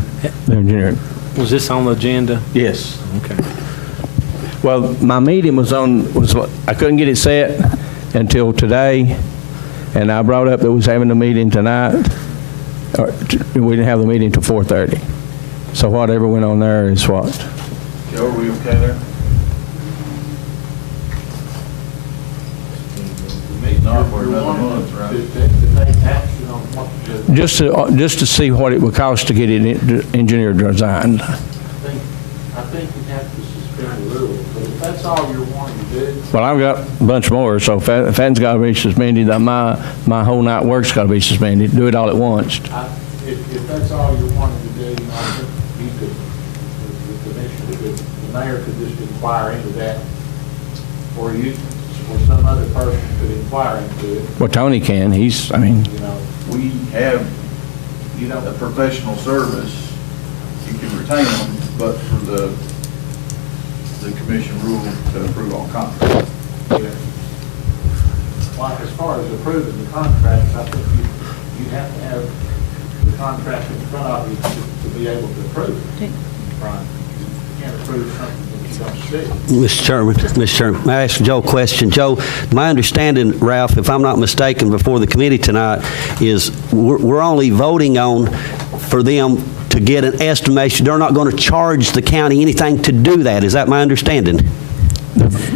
the engineering. Was this on the agenda? Yes. Okay. Well, my meeting I couldn't get it set until today, and I brought up that we was having a meeting tonight. We didn't have the meeting till 4:30. So whatever went on there is what? Joe, are we okay there? Not for another month, right? To take action on what the Just to see what it would cost to get it engineered designed. I think you have to suspend the rules, but if that's all you're wanting to do, Well, I've got a bunch more, so if that's got to be suspended, then my whole night work's got to be suspended. Do it all at once. if that's all you're wanting to do, I think you could, the commissioner, the mayor could just inquire into that, or you, or some other person could inquire into it. Well, Tony can. You know, We have, a professional service, you can retain them, but for the commission rule to approve all contracts. Well, as far as approving the contracts, I think you have to have the contract in front of you to be able to approve it. Right. You can't approve something that you don't see. Mr. Chairman, may I ask Joe a question? Joe, my understanding, Ralph, if I'm not mistaken, before the committee tonight, is we're only voting on for them to get an estimation. They're not going to charge the county anything to do that. Is that my understanding?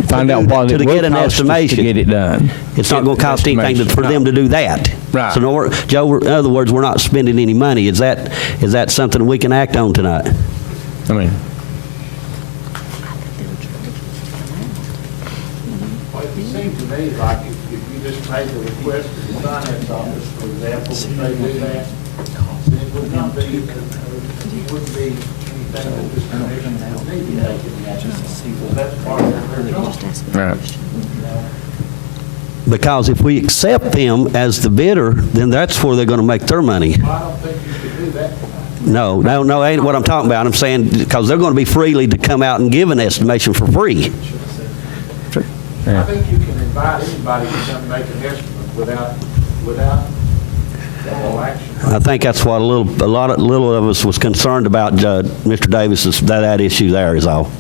Find out what it to will get an cost us estimation to get it done. It's not going to cost anything for them to do that. Right. So, Joe, in other words, we're not spending any money. Is that something we can act on tonight? I mean, Well, it seems to me like if you just made the request to the finance office, for example, if they do that, then it would not be, it wouldn't be anything that this commission would need to take into action. So that's part of their job. right. Because if we accept them as the bidder, then that's where they're going to make their money. Well, I don't think you could do that tonight. No, ain't what I'm talking about. I'm saying because they're going to be freely to come out and give an estimation for free. I think you can invite anybody to come make an estimate without formal action. I think that's what a little of us was concerned about, Mr. Davis, that issue there is all,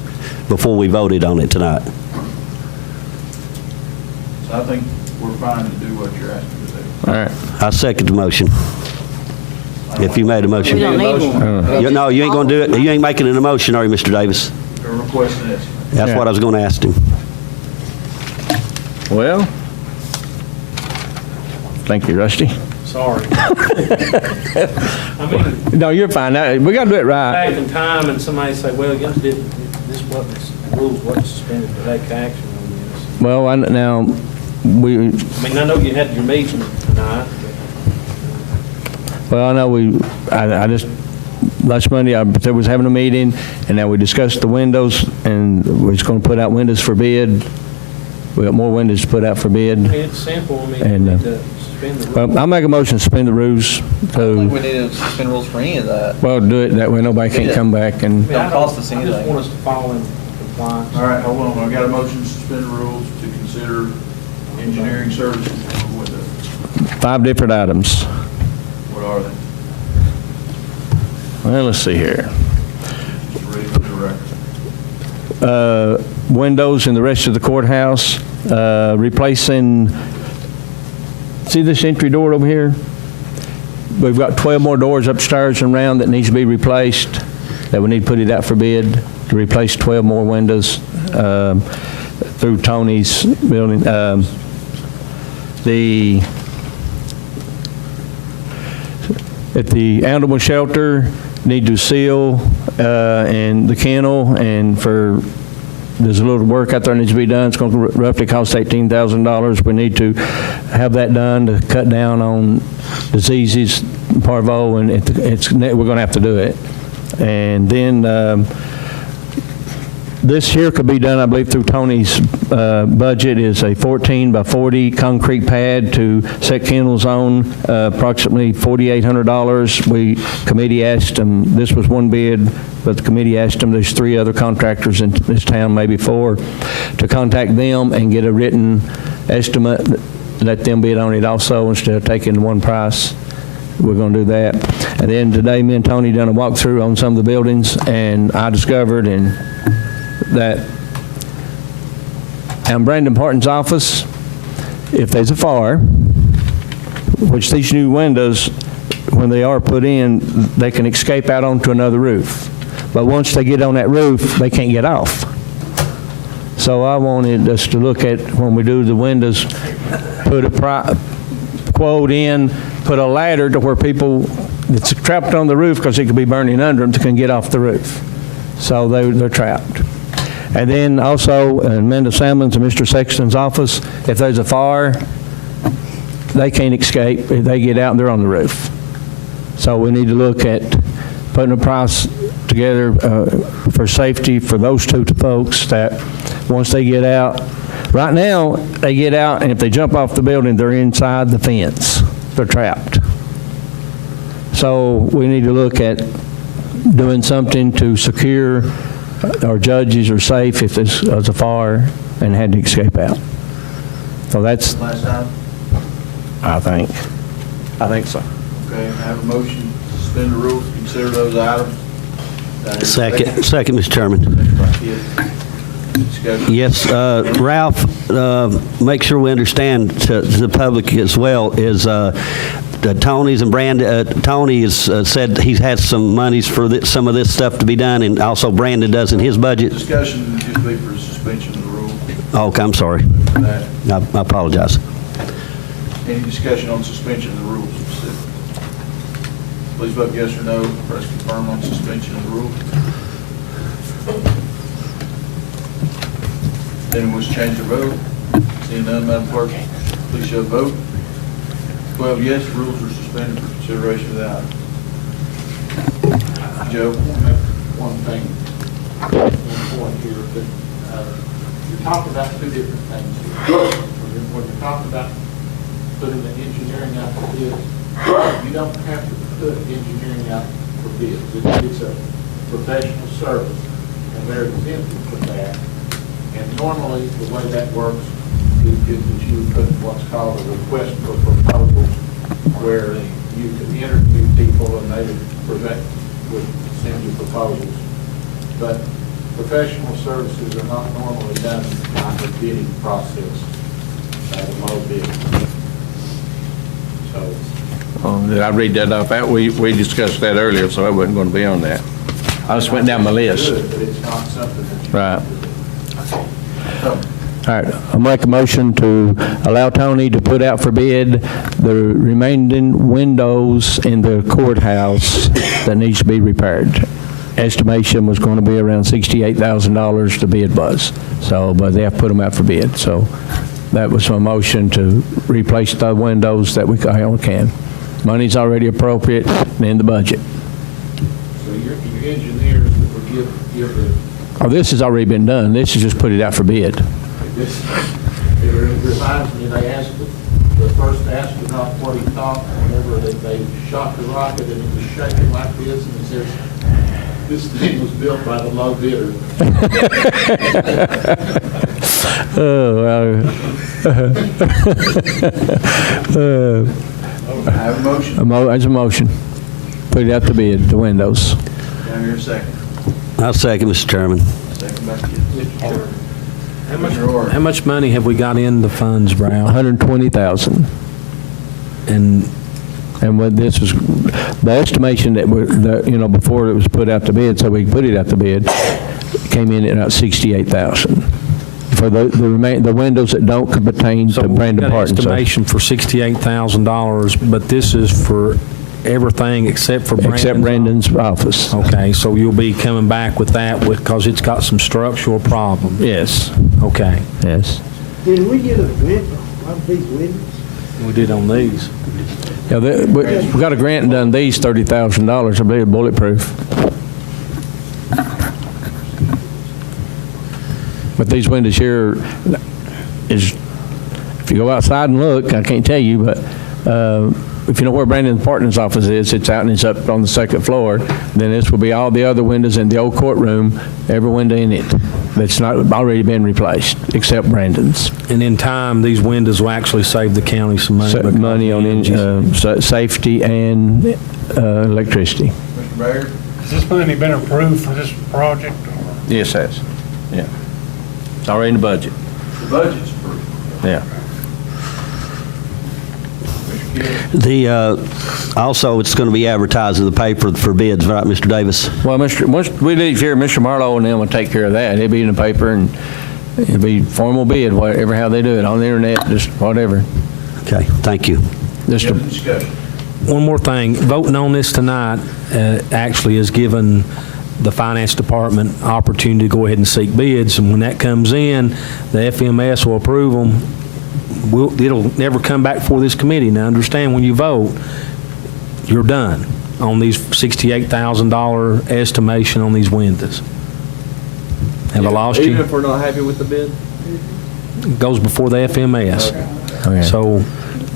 before we voted on it tonight. So I think we're fine to do what you're asking to do. All right. I second the motion. If you made a motion. We don't need one. No, you ain't going to do it. You ain't making an emotion, are you, Mr. Davis? They're requesting this. That's what I was going to ask him. Well, thank you, Rusty. Sorry. I mean, No, you're fine. We got to do it right. back in time and somebody say, well, you didn't, this wasn't, the rules wasn't suspended to take action on this. Well, now, I mean, I know you had your meeting tonight, I know I just, last Monday, I was having a meeting, and now we discussed the windows, and we're just going to put out windows for bid. We got more windows to put out for bid. I mean, it's simple. I mean, And, you need to suspend the rules. Well, I'll make a motion to suspend the rules I don't think we to, need to suspend rules for any of that. well, do it that way nobody can't come back and, I mean, Don't cost us I just anything. want us to follow in compliance. All right, hold on. I've got a motion to suspend the rules to consider engineering services for windows. 5 different items. What are they? Well, let's see here. Just read for the record. Windows in the rest of the courthouse, replacing, see this entry door over here? We've got 12 more doors upstairs and around that needs to be replaced, that we need to put it out for bid to replace 12 more windows through Tony's building. At the animal shelter, need to seal and the kennel, and there's a little work out there that needs to be done. It's going to roughly cost $18,000. We need to have that done to cut down on diseases, parvo, and we're going to have to do it. And then This here could be done, I believe, through Tony's budget, is a 14 by 40 concrete pad to set kennels on, approximately $4,800. Committee asked them, this was one bid, but the committee asked them, there's 3 other contractors in this town, maybe 4, to contact them and get a written estimate, let them bid on it also instead of taking one price. We're going to do that. And then today, me and Tony done a walkthrough on some of the buildings, and I discovered that in Brandon Parton's office, if there's a fire, which these new windows, when they are put in, they can escape out onto another roof. But once they get on that roof, they can't get off. So I wanted us to look at, when we do the windows, put a quote in, put a ladder to where people that's trapped on the roof, because it could be burning under them, can get off the roof. So they're trapped. And then also in Amanda Salmon's and Mr. Sexton's office, if there's a fire, they can't escape. If they get out, they're on the roof. So we need to look at putting a price together for safety for those 2 folks that once they get out, right now they get out, and if they jump off the building, they're inside the fence. They're trapped. So we need to look at doing something to secure our judges are safe if there's a fire and had to escape out. So that's, Last time? I think so. Okay, I have a motion to suspend the rules, consider those items. Second, Mr. Chairman. Discussion. Yes, Ralph, make sure we understand to the public as well, is Tony's and Brandon, Tony has said he has some monies for some of this stuff to be done, and also Brandon does in his budget. Discussion would just be for suspension of the rules. Okay, I'm sorry. For that. I apologize. Any discussion on suspension of the rules? Please vote yes or no. Press confirm on suspension of the rules. Anyone wish to change their vote? Seeing none, Madam Clerk, please show vote. 12 yes, rules are suspended for consideration of the item. Joe? One thing, one point here, that you're talking about 2 different things here. When you're talking about putting the engineering out for bids, you don't have to put engineering out for bids. It's a professional service, and they're exempted from that. And normally, the way that works is that you put what's called a request for proposals, where you can interview people and they would send you proposals. But professional services are not normally done by the bidding process, the low bid. So. Did I read that off? We discussed that earlier, so I wasn't going to be on that. I just went down my list. Good, but it's not something that you. Right. All right, I'll make a motion to allow Tony to put out for bid the remaining windows in the courthouse that needs to be repaired. Estimation was going to be around $68,000 the bid was. So, but they have to put them out for bid. So that was my motion to replace the windows that we can. Money's already appropriate in the budget. So your engineers that would give the. Oh, this has already been done. This is just put it out for bid. It reminds me, they asked the first astronaut what he thought whenever they shot the rocket and it was shaking like this, and he says, this thing was built by the low bidder. I have a motion. That's a motion. Put it out to bid, the windows. Can I hear a second? I'll second, Mr. Chairman. Second by Kid. How much money have we got in the funds, Brown? $120,000. And what this was, the estimation that before it was put out to bid, so we put it out to bid, came in at about $68,000 for the windows that don't pertain to Brandon Parton. Estimation for $68,000, but this is for everything except for Brandon's office. Okay, so you'll be coming back with that because it's got some structural problems. Yes. Okay. Yes. Did we get a grant for one of these windows? We did on these. Yeah, we got a grant and done these $30,000. I believe bulletproof. But these windows here is, if you go outside and look, I can't tell you, but if you know where Brandon Parton's office is, it's out and it's up on the second floor. Then this will be all the other windows in the old courtroom, every window in it that's not already been replaced, except Brandon's. And in time, these windows will actually save the county some money. because Money on energy. safety and electricity. Mr. Mayor? Has this money been approved for this project? Yes, it has. Yeah. It's already in the budget. The budget's approved. Yeah. Mr. Kidd? Also, it's going to be advertised in the paper for bids, right, Mr. Davis? Well, once we leave here, Mr. Marlowe and them will take care of that. It'll be in the paper and it'll be formal bid, whatever, how they do it, on the internet, just whatever. Okay, thank you. Just Any to other discussion? One more thing, voting on this tonight actually has given the finance department opportunity to go ahead and seek bids, and when that comes in, the FMS will approve them. It'll never come back before this committee. Now, understand, when you vote, you're done on these $68,000 estimation on these windows. Have I lost you? Even if we're not happy with the bid? It goes before the FMS. Okay. So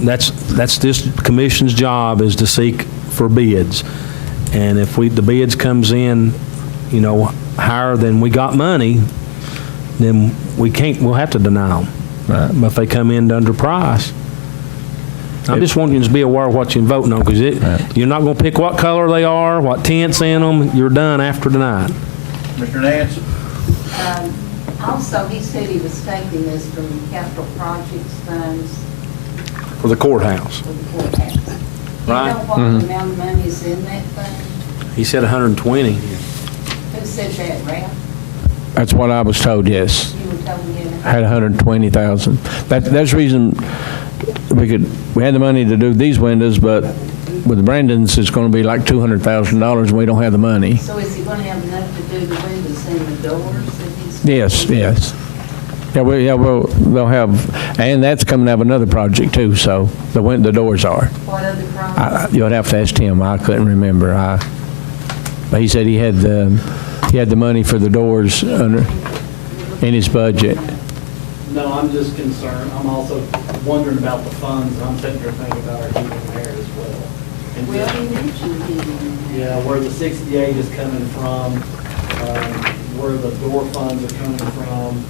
that's this commission's job, is to seek for bids. And if the bids comes in, higher than we got money, then we'll have to deny them. Right. But if they come in under price, I'm just wanting you to be aware of what you're voting on, because Right. you're not going to pick what color they are, what tint's in them. You're done after tonight. Mr. Nance? Also, he said he was taking this from capital projects funds For the courthouse. for the courthouse. Right. You know what amount of money is in that fund? He said 120. Who said that, Ralph? That's what I was told, yes. You were told him? Had 120,000. That's the reason we had the money to do these windows, but with Brandon's, it's going to be like $200,000 and we don't have the money. So is he going to have enough to do the windows and the doors that he's? Yes. Yeah, they'll have, and that's coming out of another project too, so the doors are. What other projects? You'll have to ask him. I couldn't remember. But he said he had the money for the doors in his budget. No, I'm just concerned. I'm also wondering about the funds, and I'm sitting here thinking about our heating and air as well. And Well, just- he mentioned heating and air. Yeah, where the 68 is coming from, where the door funds are coming from.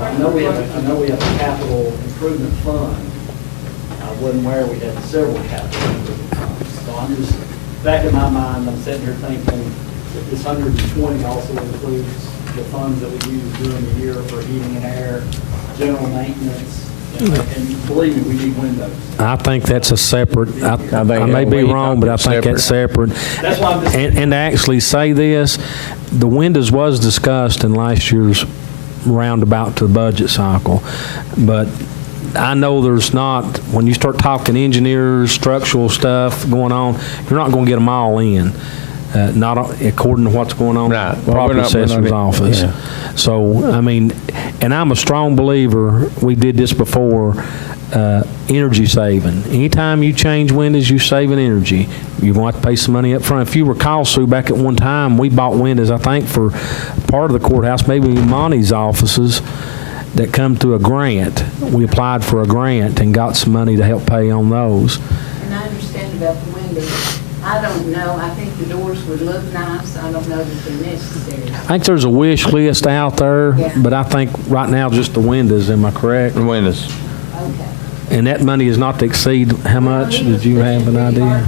I know we have a capital improvement fund. I wasn't aware we had several capital improvement funds. So I'm just, back in my mind, I'm sitting here thinking that this 120 also includes the funds that we use during the year for heating and air, general maintenance, and believe me, we need windows. I think that's a separate, I may be wrong, but I think that's separate. That's why I'm just. And to actually say this, the windows was discussed in last year's roundabout to the budget cycle, but I know there's not, when you start talking engineers, structural stuff going on, you're not going to get them all in, not according to what's going on Right. in the Well, property assessor's office. yeah. So, I mean, and I'm a strong believer, we did this before, energy saving. Anytime you change windows, you're saving energy. You're going to have to pay some money up front. If you recall, Sue, back at one time, we bought windows, I think, for part of the courthouse, maybe Monty's offices, that come through a grant. We applied for a grant and got some money to help pay on those. And I understand about the windows. I don't know. I think the doors would look nice. I don't know that they're necessary. I think there's a wish list out there, Yeah. but I think right now just the windows, am I correct? The windows. Okay. And that money is not to exceed how much? Did you have an idea?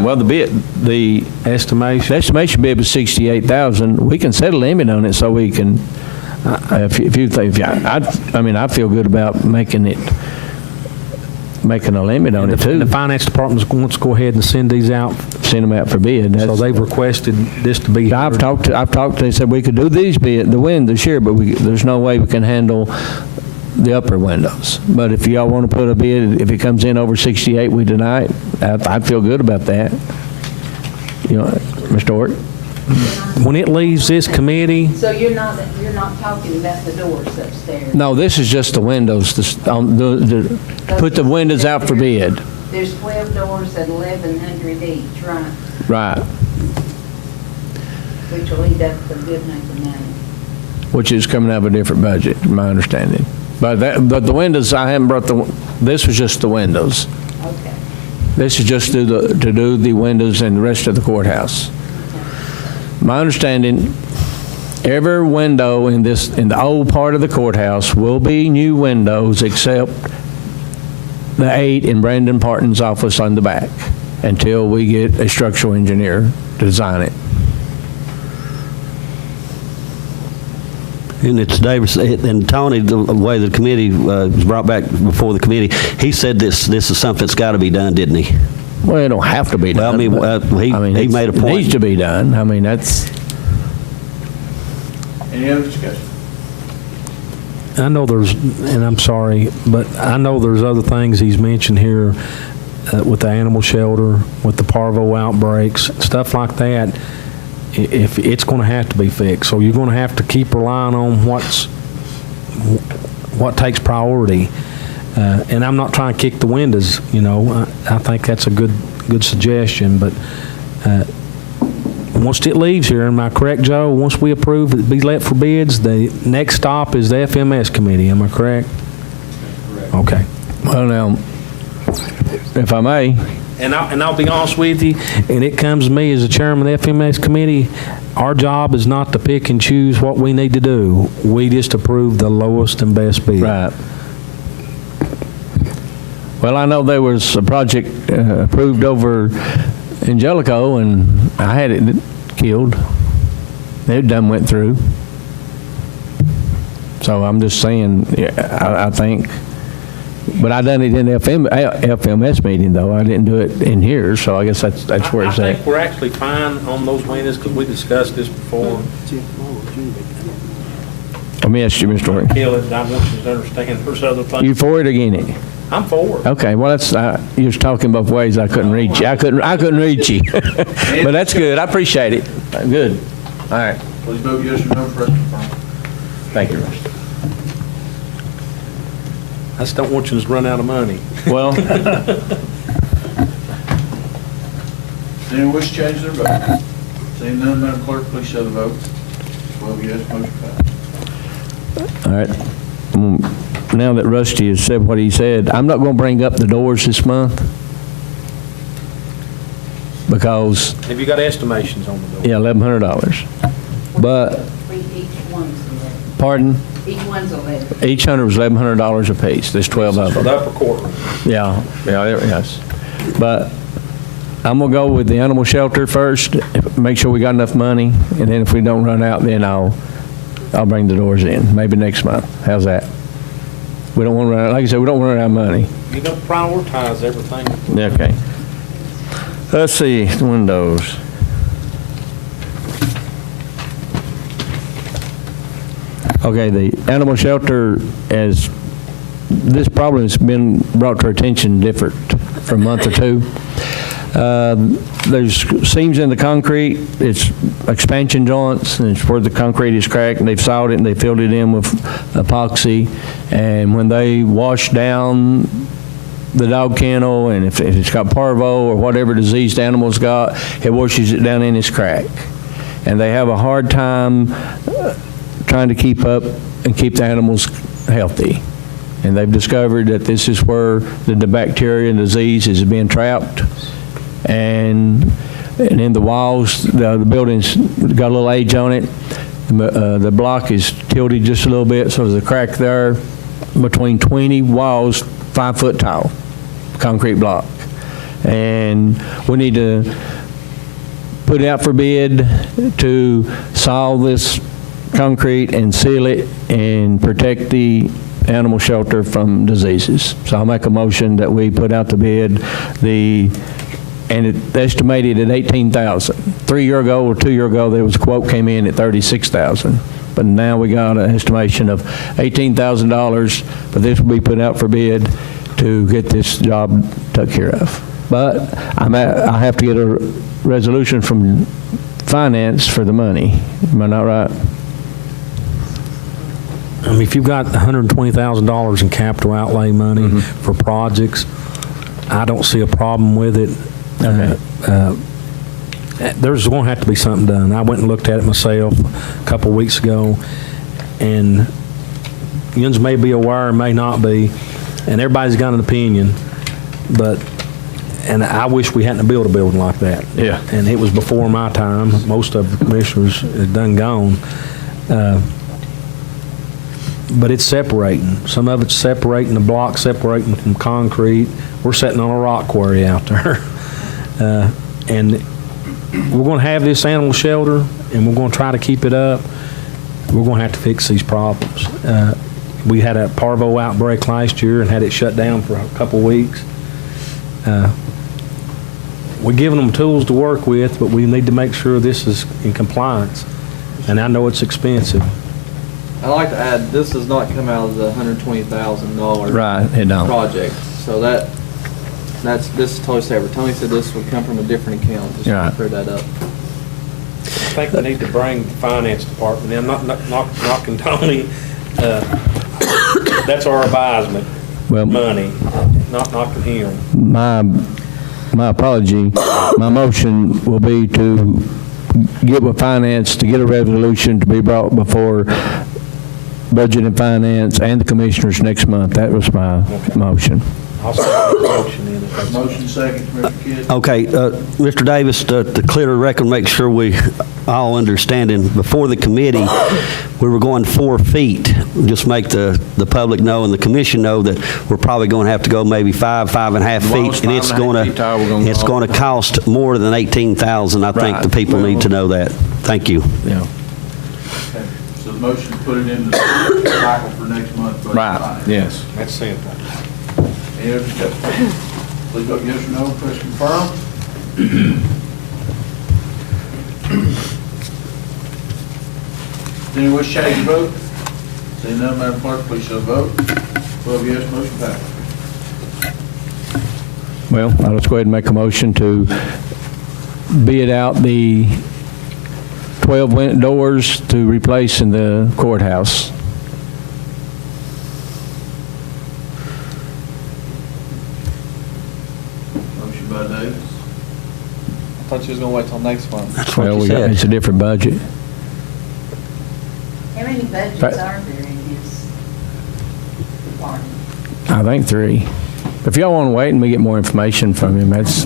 Well, the estimation bid was 68,000. We can set a limit on it so we can. If you think, I feel good about making a limit on it The too. finance department wants to go ahead and send these out, Send them out for bid. so they've requested this to be. I've talked. They said we could do the windows here, but there's no way we can handle the upper windows. But if y'all want to put a bid, if it comes in over 68, we deny it. I'd feel good about that. Mr. Ort? When it leaves this committee, So you're not talking about the doors upstairs? No, this is just the windows. Put the windows out for bid. There's 12 doors at 1,100 each, right? Right. Which will eat up a good amount of money. which is coming out of a different budget, in my understanding. But the windows, I haven't brought this was just the windows. Okay. This is just to do the windows and the rest of the courthouse. My understanding, every window in the old part of the courthouse will be new windows except the 8 in Brandon Parton's office on the back until we get a structural engineer to design it. And it's Davis, and Tony, the way the committee was brought back before the committee, he said this is something that's got to be done, didn't he? Well, it don't have to be done. Well, I mean, he made a point. It needs to be done. I mean, that's... Any other discussion? I know there's, and I'm sorry, but I know there's other things he's mentioned here with the animal shelter, with the parvo outbreaks, stuff like that. If it's going to have to be fixed, so you're going to have to keep relying on what takes priority. And I'm not trying to kick the windows, you know. I think that's a good suggestion, but once it leaves here, am I correct, Joe? Once we approve it be let for bids, the next stop is the FMS committee. Am I correct? Correct. Okay. Well, now, if I may. And I'll be honest with you, and it comes to me as the chairman of the FMS committee, our job is not to pick and choose what we need to do. We just approve the lowest and best bid. Right. Well, I know there was a project approved over in Jellicoe, and I had it killed. It done went through. So I'm just saying, I think, but I done it in the FMS meeting, though. I didn't do it in here, so I guess that's where it's at. I think we're actually fine on those windows because we discussed this before. Let me ask you, Mr. Horton. Kill it, I want you to understand there's other things. You for it or against it? I'm for it. Okay, well, that's, you was talking both ways. I couldn't reach you. I couldn't reach you. But that's good. I appreciate it. Good. All right. Please vote yes or no for us to confirm. Thank you, Russ. I just don't want you to run out of money. Well, Anyone wish to change their vote? Seeing none, Madam Clerk, please show the vote. 12 yes, motion passed. all right. Now that Rusty has said what he said, I'm not going to bring up the doors this month because, Have you got estimations on the door? yeah, $1,100. But, Each one's 11. pardon? Each one's 11. Each hunter was $1,100 a piece. There's 12 of For them. the upper courtroom. Yeah, yes. But I'm going to go with the animal shelter first, make sure we got enough money, and then if we don't run out, then I'll bring the doors in, maybe next month. How's that? We don't want to run out, like I said, we don't want to run out of money. You got to prioritize everything. Yeah, okay. Let's see, the windows. Okay, the animal shelter, as this problem has been brought to our attention different for a month or two. There's seams in the concrete, it's expansion joints, and it's where the concrete is cracked, and they've sawed it and they filled it in with epoxy, and when they wash down the dog kennel, and if it's got parvo or whatever diseased animal's got, it washes it down in its crack. And they have a hard time trying to keep up and keep the animals healthy. And they've discovered that this is where the bacteria and disease is being trapped. And in the walls, the building's got a little age on it. The block is tilted just a little bit, so there's a crack there between 20 walls, 5 foot tall, concrete block. And we need to put it out for bid to saw this concrete and seal it and protect the animal shelter from diseases. So I'll make a motion that we put out the bid, and it's estimated at $18,000. 3 year ago or 2 year ago, there was a quote came in at $36,000. But now we got an estimation of $18,000, but this will be put out for bid to get this job took care of. But I have to get a resolution from finance for the money. Am I not right? I mean, if you've got $120,000 in capital outlay money for projects, I don't see a problem with it. Okay. There's going to have to be something done. I went and looked at it myself a couple of weeks ago. and yous may be aware, may not be, and everybody's got an opinion, and I wish we hadn't built a building like that. Yeah. And it was before my time. Most of the commissioners had done gone. But it's separating. Some of it's separating the block, separating from concrete. We're sitting on a rock quarry out there. And we're going to have this animal shelter, and we're going to try to keep it up. We're going to have to fix these problems. We had a parvo outbreak last year and had it shut down for a couple weeks. We're giving them tools to work with, but we need to make sure this is in compliance. And I know it's expensive. I'd like to add, this does not come out of the $120,000 Right, it don't. project. So this is totally separate. Tony said this would come from a different account. Just Right. to clear that up. I think we need to bring the finance department in. I'm not knocking Tony. That's our advisement Well, money, not knocking him. my apology, my motion will be to get with finance to get a resolution to be brought before Budget and Finance and the Commissioners next month. That was my motion. I'll start the motion in. if that's- Motion second, Commissioner Kidd. Okay, Mr. Davis, to clear the record, make sure we all understanding, before the committee, we were going 4 feet. Just make the public know and the commission know that we're probably going to have to go maybe 5.5 feet. Longest And it's 5.5 going feet tall we're gonna it's go. going to cost more than $18,000. I think Right. the people need to know that. Thank you. Yeah. Okay. So the motion to put it in the cycle for next month. budget Right, finance. yes. That's simple. Any other discussion? Please vote yes or no. Question confirmed. Does anyone wish to change your vote? Seeing none, Madam Clerk, please show the vote. 12 yes, motion passes. Well, I'll just go ahead and make a motion to bid out the 12 doors to replace in the courthouse. Motion by Davis. I thought you was going to wait till next month. That's what you It's said. a different budget. How many budgets are there in this department? I think 3. If y'all want to wait and we get more information from him, that's,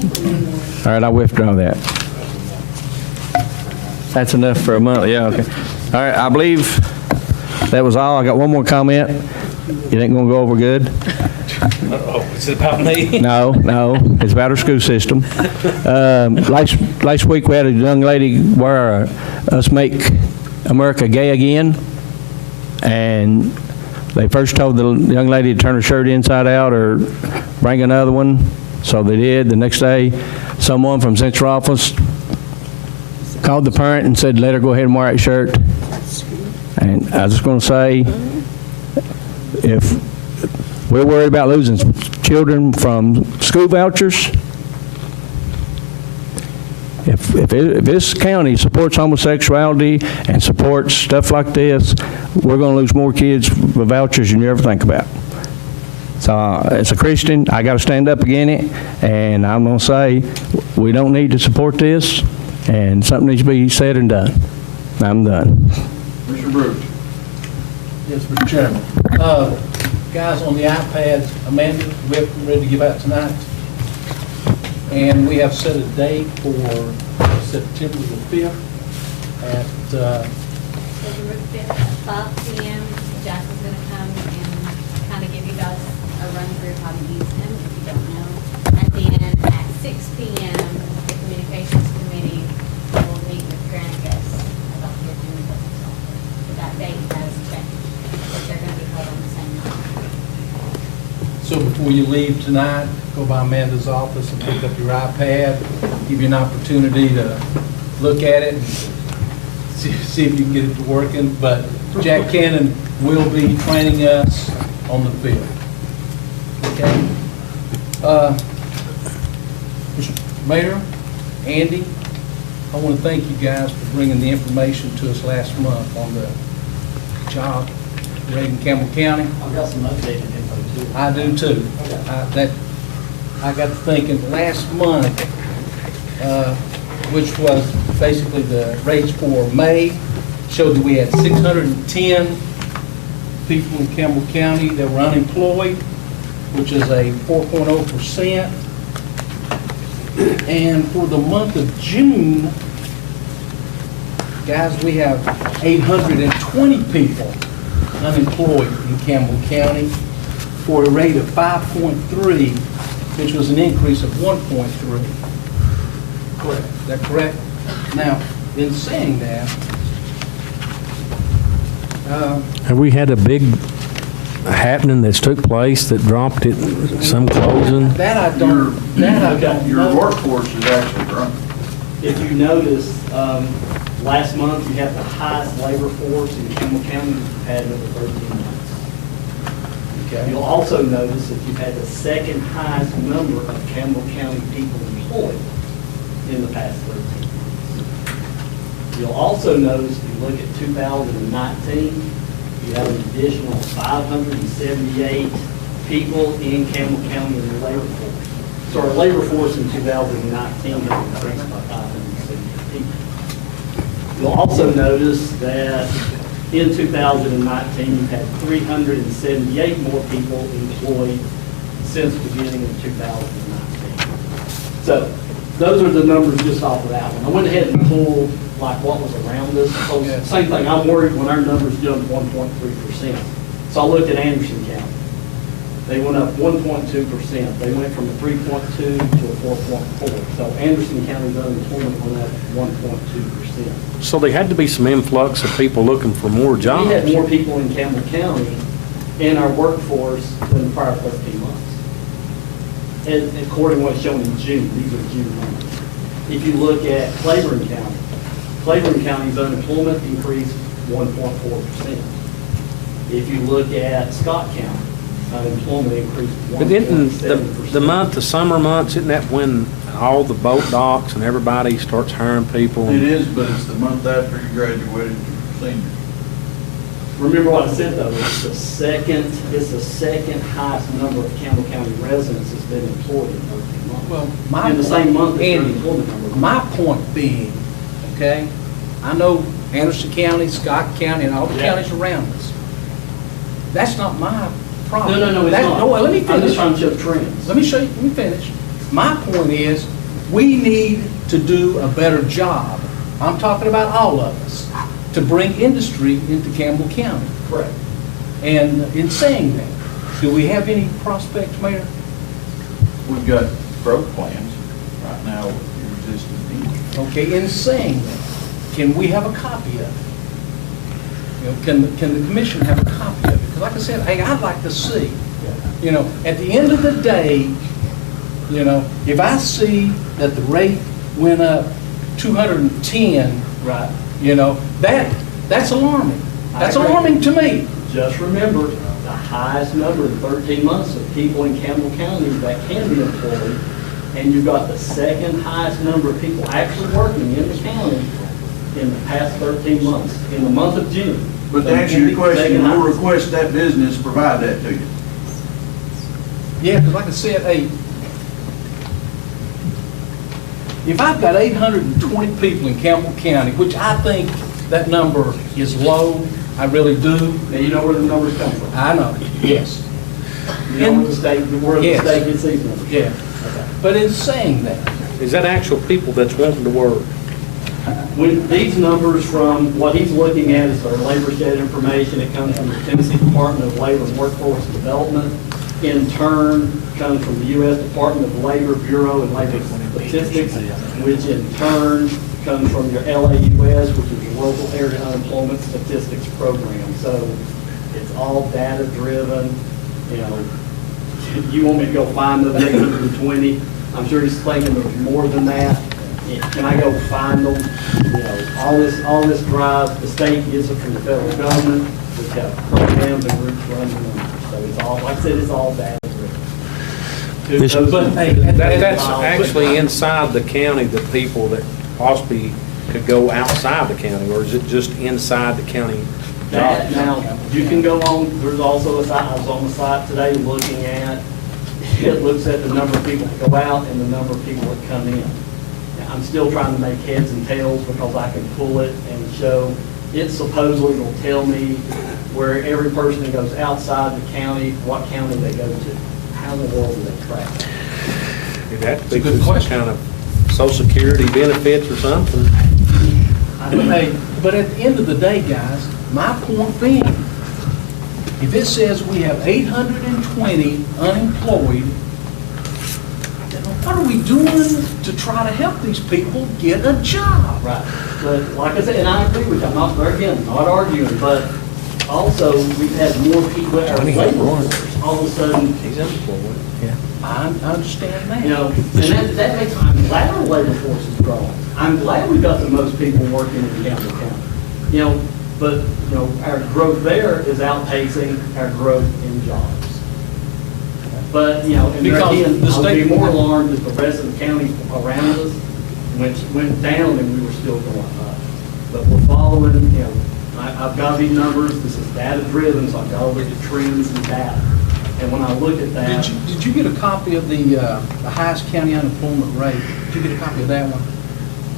all right, I withdraw that. That's enough for a month, yeah, okay. All right, I believe that was all. I got one more comment. You ain't gonna go over good? Oh, is it about me? No, it's about our school system. Last week, we had a young lady wear Us Make America Gay Again, and they first told the young lady to turn her shirt inside out or bring another one, so they did. The next day, someone from central office called the parent and said, let her go ahead and wear that shirt. And I was just going to say, if we're worried about losing children from school vouchers, if this county supports homosexuality and supports stuff like this, we're going to lose more kids with vouchers than you ever think about. So as a Christian, I got to stand up against it, and I'm going to say we don't need to support this, and something needs to be said and done. I'm done. Mr. Bruce. Yes, Mr. Chairman. Guys, on the iPads, Amanda, we're ready to give out tonight. And we have set a date for September the 5th at, September 5th at 5 p.m. Jackson's going to come and kind of give you guys a run through how to use them, if you don't know. And then at 6 p.m., the Communications Committee will meet with Grant Guest about the agenda software. So that date has changed, but they're going to be held on the same night. so before you leave tonight, go by Amanda's office and pick up your iPad, give you an opportunity to look at it and see if you can get it to working. But Jack Cannon will be training us on the field. Okay? Mr. Mayor, Andy, I want to thank you guys for bringing the information to us last month on the job rate in Campbell County. I've got some updated info too. I do too. I got to thinking last month, which was basically the rates for May, showed that we had 610 people in Campbell County that were unemployed, which is a 4.0%. And for the month of June, guys, we have 820 people unemployed in Campbell County for a rate of 5.3, which was an increase of 1.3. Correct. Is that correct? Now, in saying that, Have we had a big happening that's took place that dropped it, some closing? that I don't Your know. workforce is actually growing. If you notice, last month, you had the highest labor force in Campbell County we've had in over 13 months. Okay. You'll also notice that you've had the second highest number of Campbell County people employed in the past 13 months. You'll also notice, if you look at 2019, you have an additional 578 people in Campbell County in the labor force. So our labor force in 2019 has increased by 578 people. You'll also notice that in 2019, you've had 378 more people employed since the beginning of 2019. So those are the numbers just off of that one. I went ahead and pulled like what was around us. So same thing, I'm worried when our numbers jumped 1.3%. So I looked at Anderson County. They went up 1.2%. They went from a 3.2 to a 4.4. So Anderson County's unemployment went up 1.2%. So there had to be some influx of people looking for more jobs. We had more people in Campbell County in our workforce than the prior 13 months. And according to what's shown in June, these are June numbers. If you look at Claiborne County's unemployment increased 1.4%. If you look at Scott County, unemployment increased 1.7%. But didn't the summer months, isn't that when all the boat docks and everybody starts hiring people? It is, but it's the month after you graduated to senior. Remember what I said though, it's the second highest number of Campbell County residents that's been employed in 13 months. Well, In the same month as their Andy, employment number. my point being, okay, I know Anderson County, Scott County, and all the Yeah. counties around us. That's not my problem. No, it's That's- not. No, let me I'm just finish. trying to show trends. Let me show you, let me finish. My point is, we need to do a better job, I'm talking about all of us, to bring industry into Campbell County. Correct. And in saying that, do we have any prospects, Mayor? We've got growth plans right now with the existing needs. Okay, in saying that, can we have a copy of it? You know, can the commission have a copy of it? Because like I said, hey, I'd like to see, you know, at the end of the day, you know, if I see that the rate went up 210, Right. you know, that's alarming. That's I agree. alarming to me. Just remember, the highest number in 13 months of people in Campbell County that can be employed, and you've got the second highest number of people actually working in the county in the past 13 months, in the month of June. But to answer your question, Second we'll highest. request that business provide that to you. Yeah, because like I said, hey, if I've got 820 people in Campbell County, which I think that number is low, I really do. Now, you know where the numbers come from. I know, yes. You know where the state Yes. gets these numbers. Yeah. But in saying that, Is that actual people that's wanting to work? When these numbers from, what he's looking at is our labor shed information. It comes from the Tennessee Department of Labor and Workforce Development. In turn, comes from the U.S. Department of Labor Bureau and Labor Statistics, which in turn comes from your LAUS, which is your Local Area Unemployment Statistics Program. So it's all data driven. You know, you want me to go find those 820? I'm sure he's thinking there's more than that. Can I go find them? You know, all this drive, the state gets it from the federal government. We've got programs and groups running them. So it's all, like I said, it's all data driven. but hey, That's actually inside the county, the people that possibly could go outside the county, or is it just inside the county? That, now, you can go on, there's also a site, I was on the site today looking at, it looks at the number of people that go out and the number of people that come in. Now, I'm still trying to make heads and tails because I can pull it and show it supposedly will tell me where every person that goes outside the county, what county they go to. How in the world do they track that? It'd have to be good question. Kind of Social Security benefits or something. But at the end of the day, guys, my point being, if it says we have 820 unemployed, then what are we doing to try to help these people get a job? Right. But like I said, and I agree with you, I'm not, again, not arguing, but also we've had more people at our labor force. All of a sudden, He's employed. Yeah. I understand that. you know, and that makes, I'm glad our labor force is growing. I'm glad we've got the most people working in Campbell County. You know, but, you know, our growth there is outpacing our growth in jobs. But, you know, and there Because again, the I would be state- more alarmed if the rest of the counties around us went down and we were still going up. But we're following, you know, I've got these numbers, this is data driven, so I've got to look at trends and data. And when I look at that. Did you get a copy of the highest county unemployment rate? Did you get a copy of that one?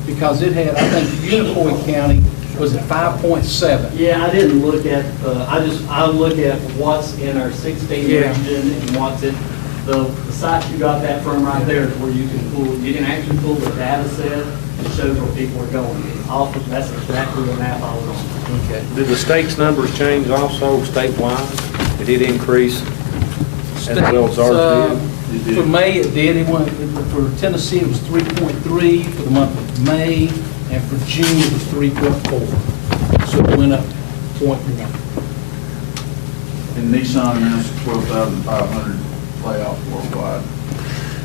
Because it had, I think, Unicoi County was at 5.7. Yeah, I didn't look at, I look at what's in our 16 Yeah. region and what's in, the site you got that from right there is where you can actually pull the data set and shows where people are going. That's exactly the map I was on. Okay. Did the state's numbers change also statewide? Did it increase as well as ours did? For May, it did. It went, for Tennessee, it was 3.3 for the month of May, and for June, it was 3.4. So it went up 0.1. And Nissan announced 12,500 layoffs worldwide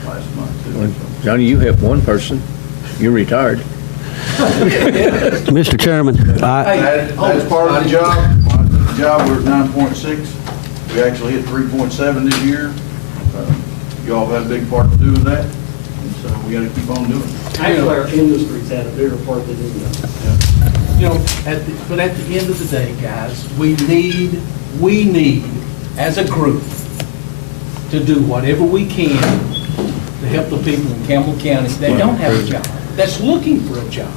last month, too. Johnny, you helped one person. You're retired. Mr. Chairman, That's part of the job. When I took the job, we were at 9.6. We actually hit 3.7 this year. Y'all have had a big part to do with that, and so we gotta keep on doing it. Actually, our industry's had a bigger part than any of it. you know, but at the end of the day, guys, we need, as a group, to do whatever we can to help the people in Campbell County that don't have a job, that's looking for a job.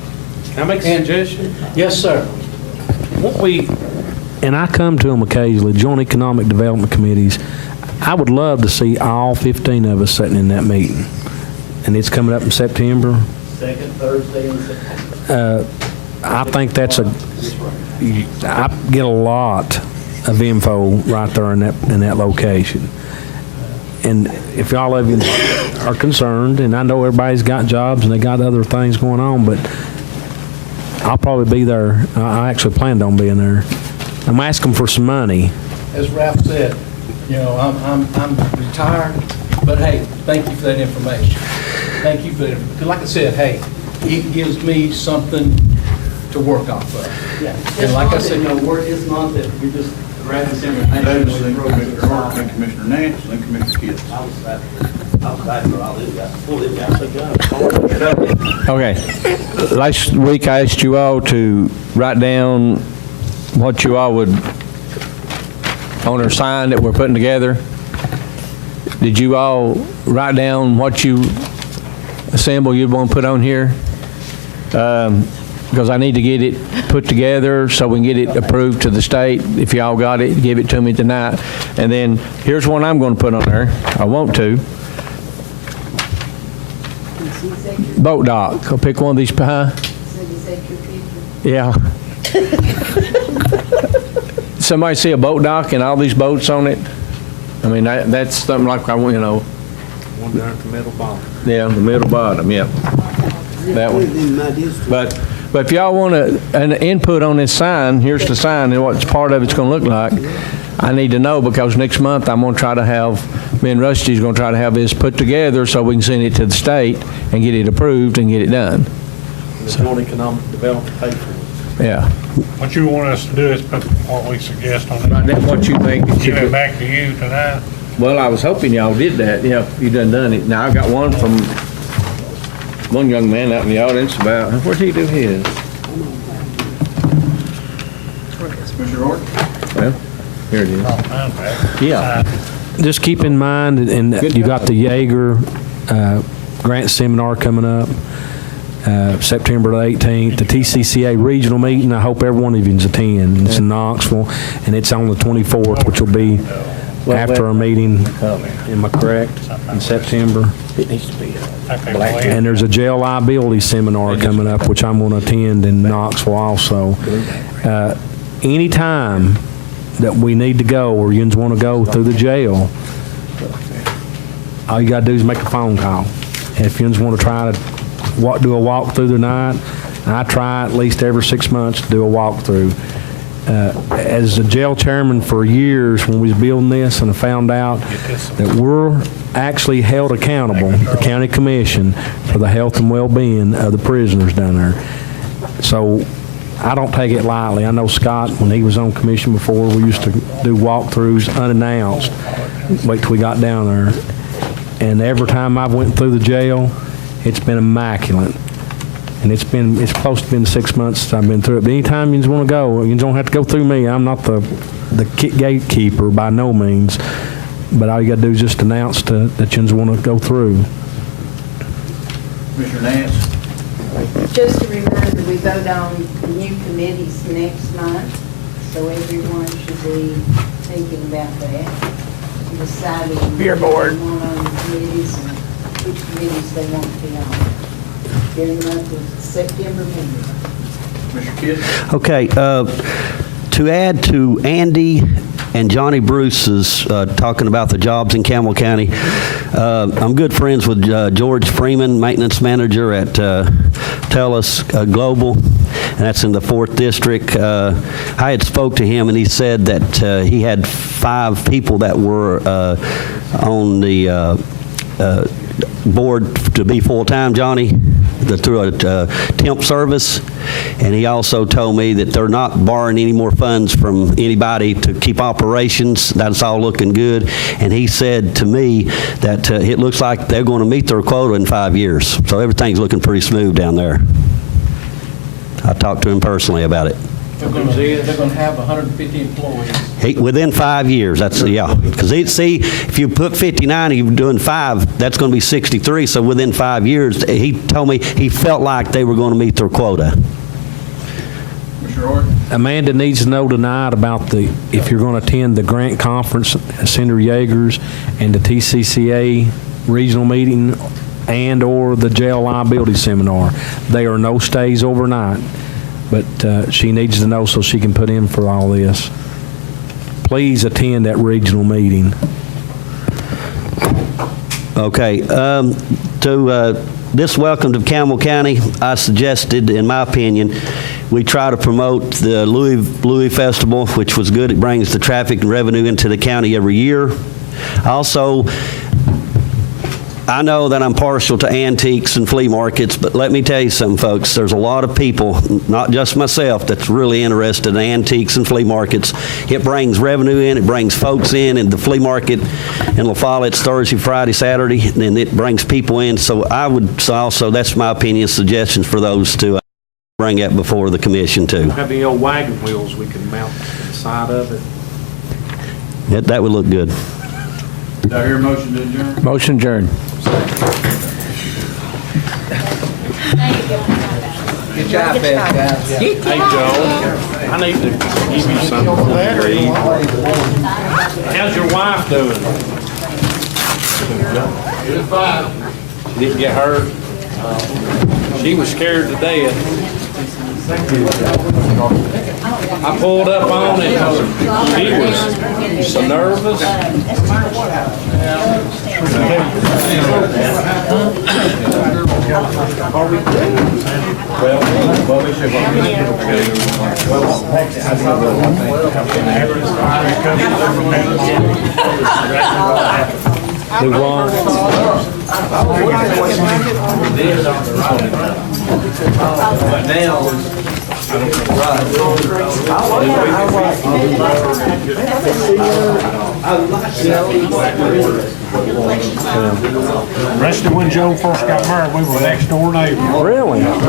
Can I make a suggestion? Yes, sir. Won't we, And I come to them occasionally, joint economic development committees. I would love to see all 15 of us sitting in that meeting. And it's coming up in September. Second Thursday in September. I think that's I get a lot of info right there in that location. And if y'all of you are concerned, and I know everybody's got jobs and they got other things going on, but I'll probably be there. I actually planned on being there. I'm asking for some money. As Ralph said, you know, I'm retired, but hey, thank you for that information. Thank you for that, because like I said, hey, it gives me something to work off of. Yeah. And like I said, It's not that we just grab this information. Davis, and then throw it in Commissioner the Hart, fire. then Commissioner Nance, then Commissioner Kitts. Okay. Last week I asked you all to write down what you all would, on our sign that we're putting together. Did you all write down what you assemble you'd want to put on here? Because I need to get it put together so we can get it approved to the state. If y'all got it, give it to me tonight. And then here's one I'm going to put on there. I want to. Boat dock. I'll pick one of these, huh? Yeah. Somebody see a boat dock and all these boats on it? I mean, that's something like, you know, one down at the middle bottom. yeah, the middle bottom, yeah. That one. But if y'all want an input on this sign, here's the sign and what part of it's going to look like. I need to know because next month I'm going to try to have, me and Rusty's going to try to have this put together so we can send it to the state and get it approved and get it done. The joint economic development pay for it. Yeah. What you want us to do is put what we suggest on Right, it. that's what you think. Give it back to you tonight. Well, I was hoping y'all did that. Yeah, you done it. Now, I got one from one young man out in the audience about, where'd he do his? Commissioner Hart? Well, here it is. I'm back. Yeah. Just keep in mind, and you got the Jaeger grant seminar coming up. September the 18th, the TCCA regional meeting. I hope every one of you attend. It's in Knoxville, and it's on the 24th, which will be after our meeting. Am I correct? In September. It needs to be And there's a jail liability seminar coming up, which I'm going to attend in Knoxville also. Anytime that we need to go, or you want to go through the jail, all you got to do is make a phone call. And if you want to try to do a walk through the night, I try at least every 6 months to do a walkthrough. As the jail chairman for years, when we was building this, and I found out that we're actually held accountable, the county commission, for the health and well-being of the prisoners down there. So I don't take it lightly. I know Scott, when he was on commission before, we used to do walkthroughs unannounced. Wait till we got down there. And every time I've went through the jail, it's been immaculate. And it's close to been 6 months since I've been through it. But anytime you want to go, you don't have to go through me. I'm not the gatekeeper by no means. But all you got to do is just announce that you want to go through. Commissioner Nance? Just a reminder, we vote on new committees next month, so everyone should be thinking about that. Deciding Beer board. who they want on the committees and which committees they want to be on. During the month of September meeting. Commissioner Kidd? Okay, to add to Andy and Johnny Bruce's talking about the jobs in Campbell County, I'm good friends with George Freeman, maintenance manager at TELUS Global, and that's in the 4th District. I had spoke to him, and he said that he had 5 people that were on the board to be full-time, Johnny, through a temp service, and he also told me that they're not borrowing any more funds from anybody to keep operations. That's all looking good, and he said to me that it looks like they're going to meet their quota in 5 years, so everything's looking pretty smooth down there. I talked to him personally about it. They're going to have 150 employees. Within 5 years, that's, yeah. Because see, if you put 59 and you're doing 5, that's going to be 63. So within 5 years, he told me he felt like they were going to meet their quota. Commissioner Orr? Amanda needs to know tonight about if you're going to attend the grant conference, Senator Yeager's, and the TCCA regional meeting and or the jail liability seminar. There are no stays overnight. But she needs to know so she can put in for all this. Please attend that regional meeting. Okay. To this welcome to Campbell County, I suggested, in my opinion, we try to promote the Louis Festival, which was good. It brings the traffic and revenue into the county every year. Also, I know that I'm partial to antiques and flea markets, but let me tell you something, folks. There's a lot of people, not just myself, that's really interested in antiques and flea markets. It brings revenue in, it brings folks in, and the flea market in La Follette's Thursday, Friday, Saturday, and it brings people in. So I would also, that's my opinion, suggestions for those to bring that before the commission too. Have any old wagon wheels we can mount to the side of it? That would look good. Do I hear a motion to adjourn? Motion adjourned. Get your iPad, guys. Hey, Joe, I need to give you something to read. How's your wife doing? Good five. She didn't get hurt? She was scared to death. I pulled up on it. She was so nervous. We won. Rest of when Joe first got married, we were next door neighbors. Really?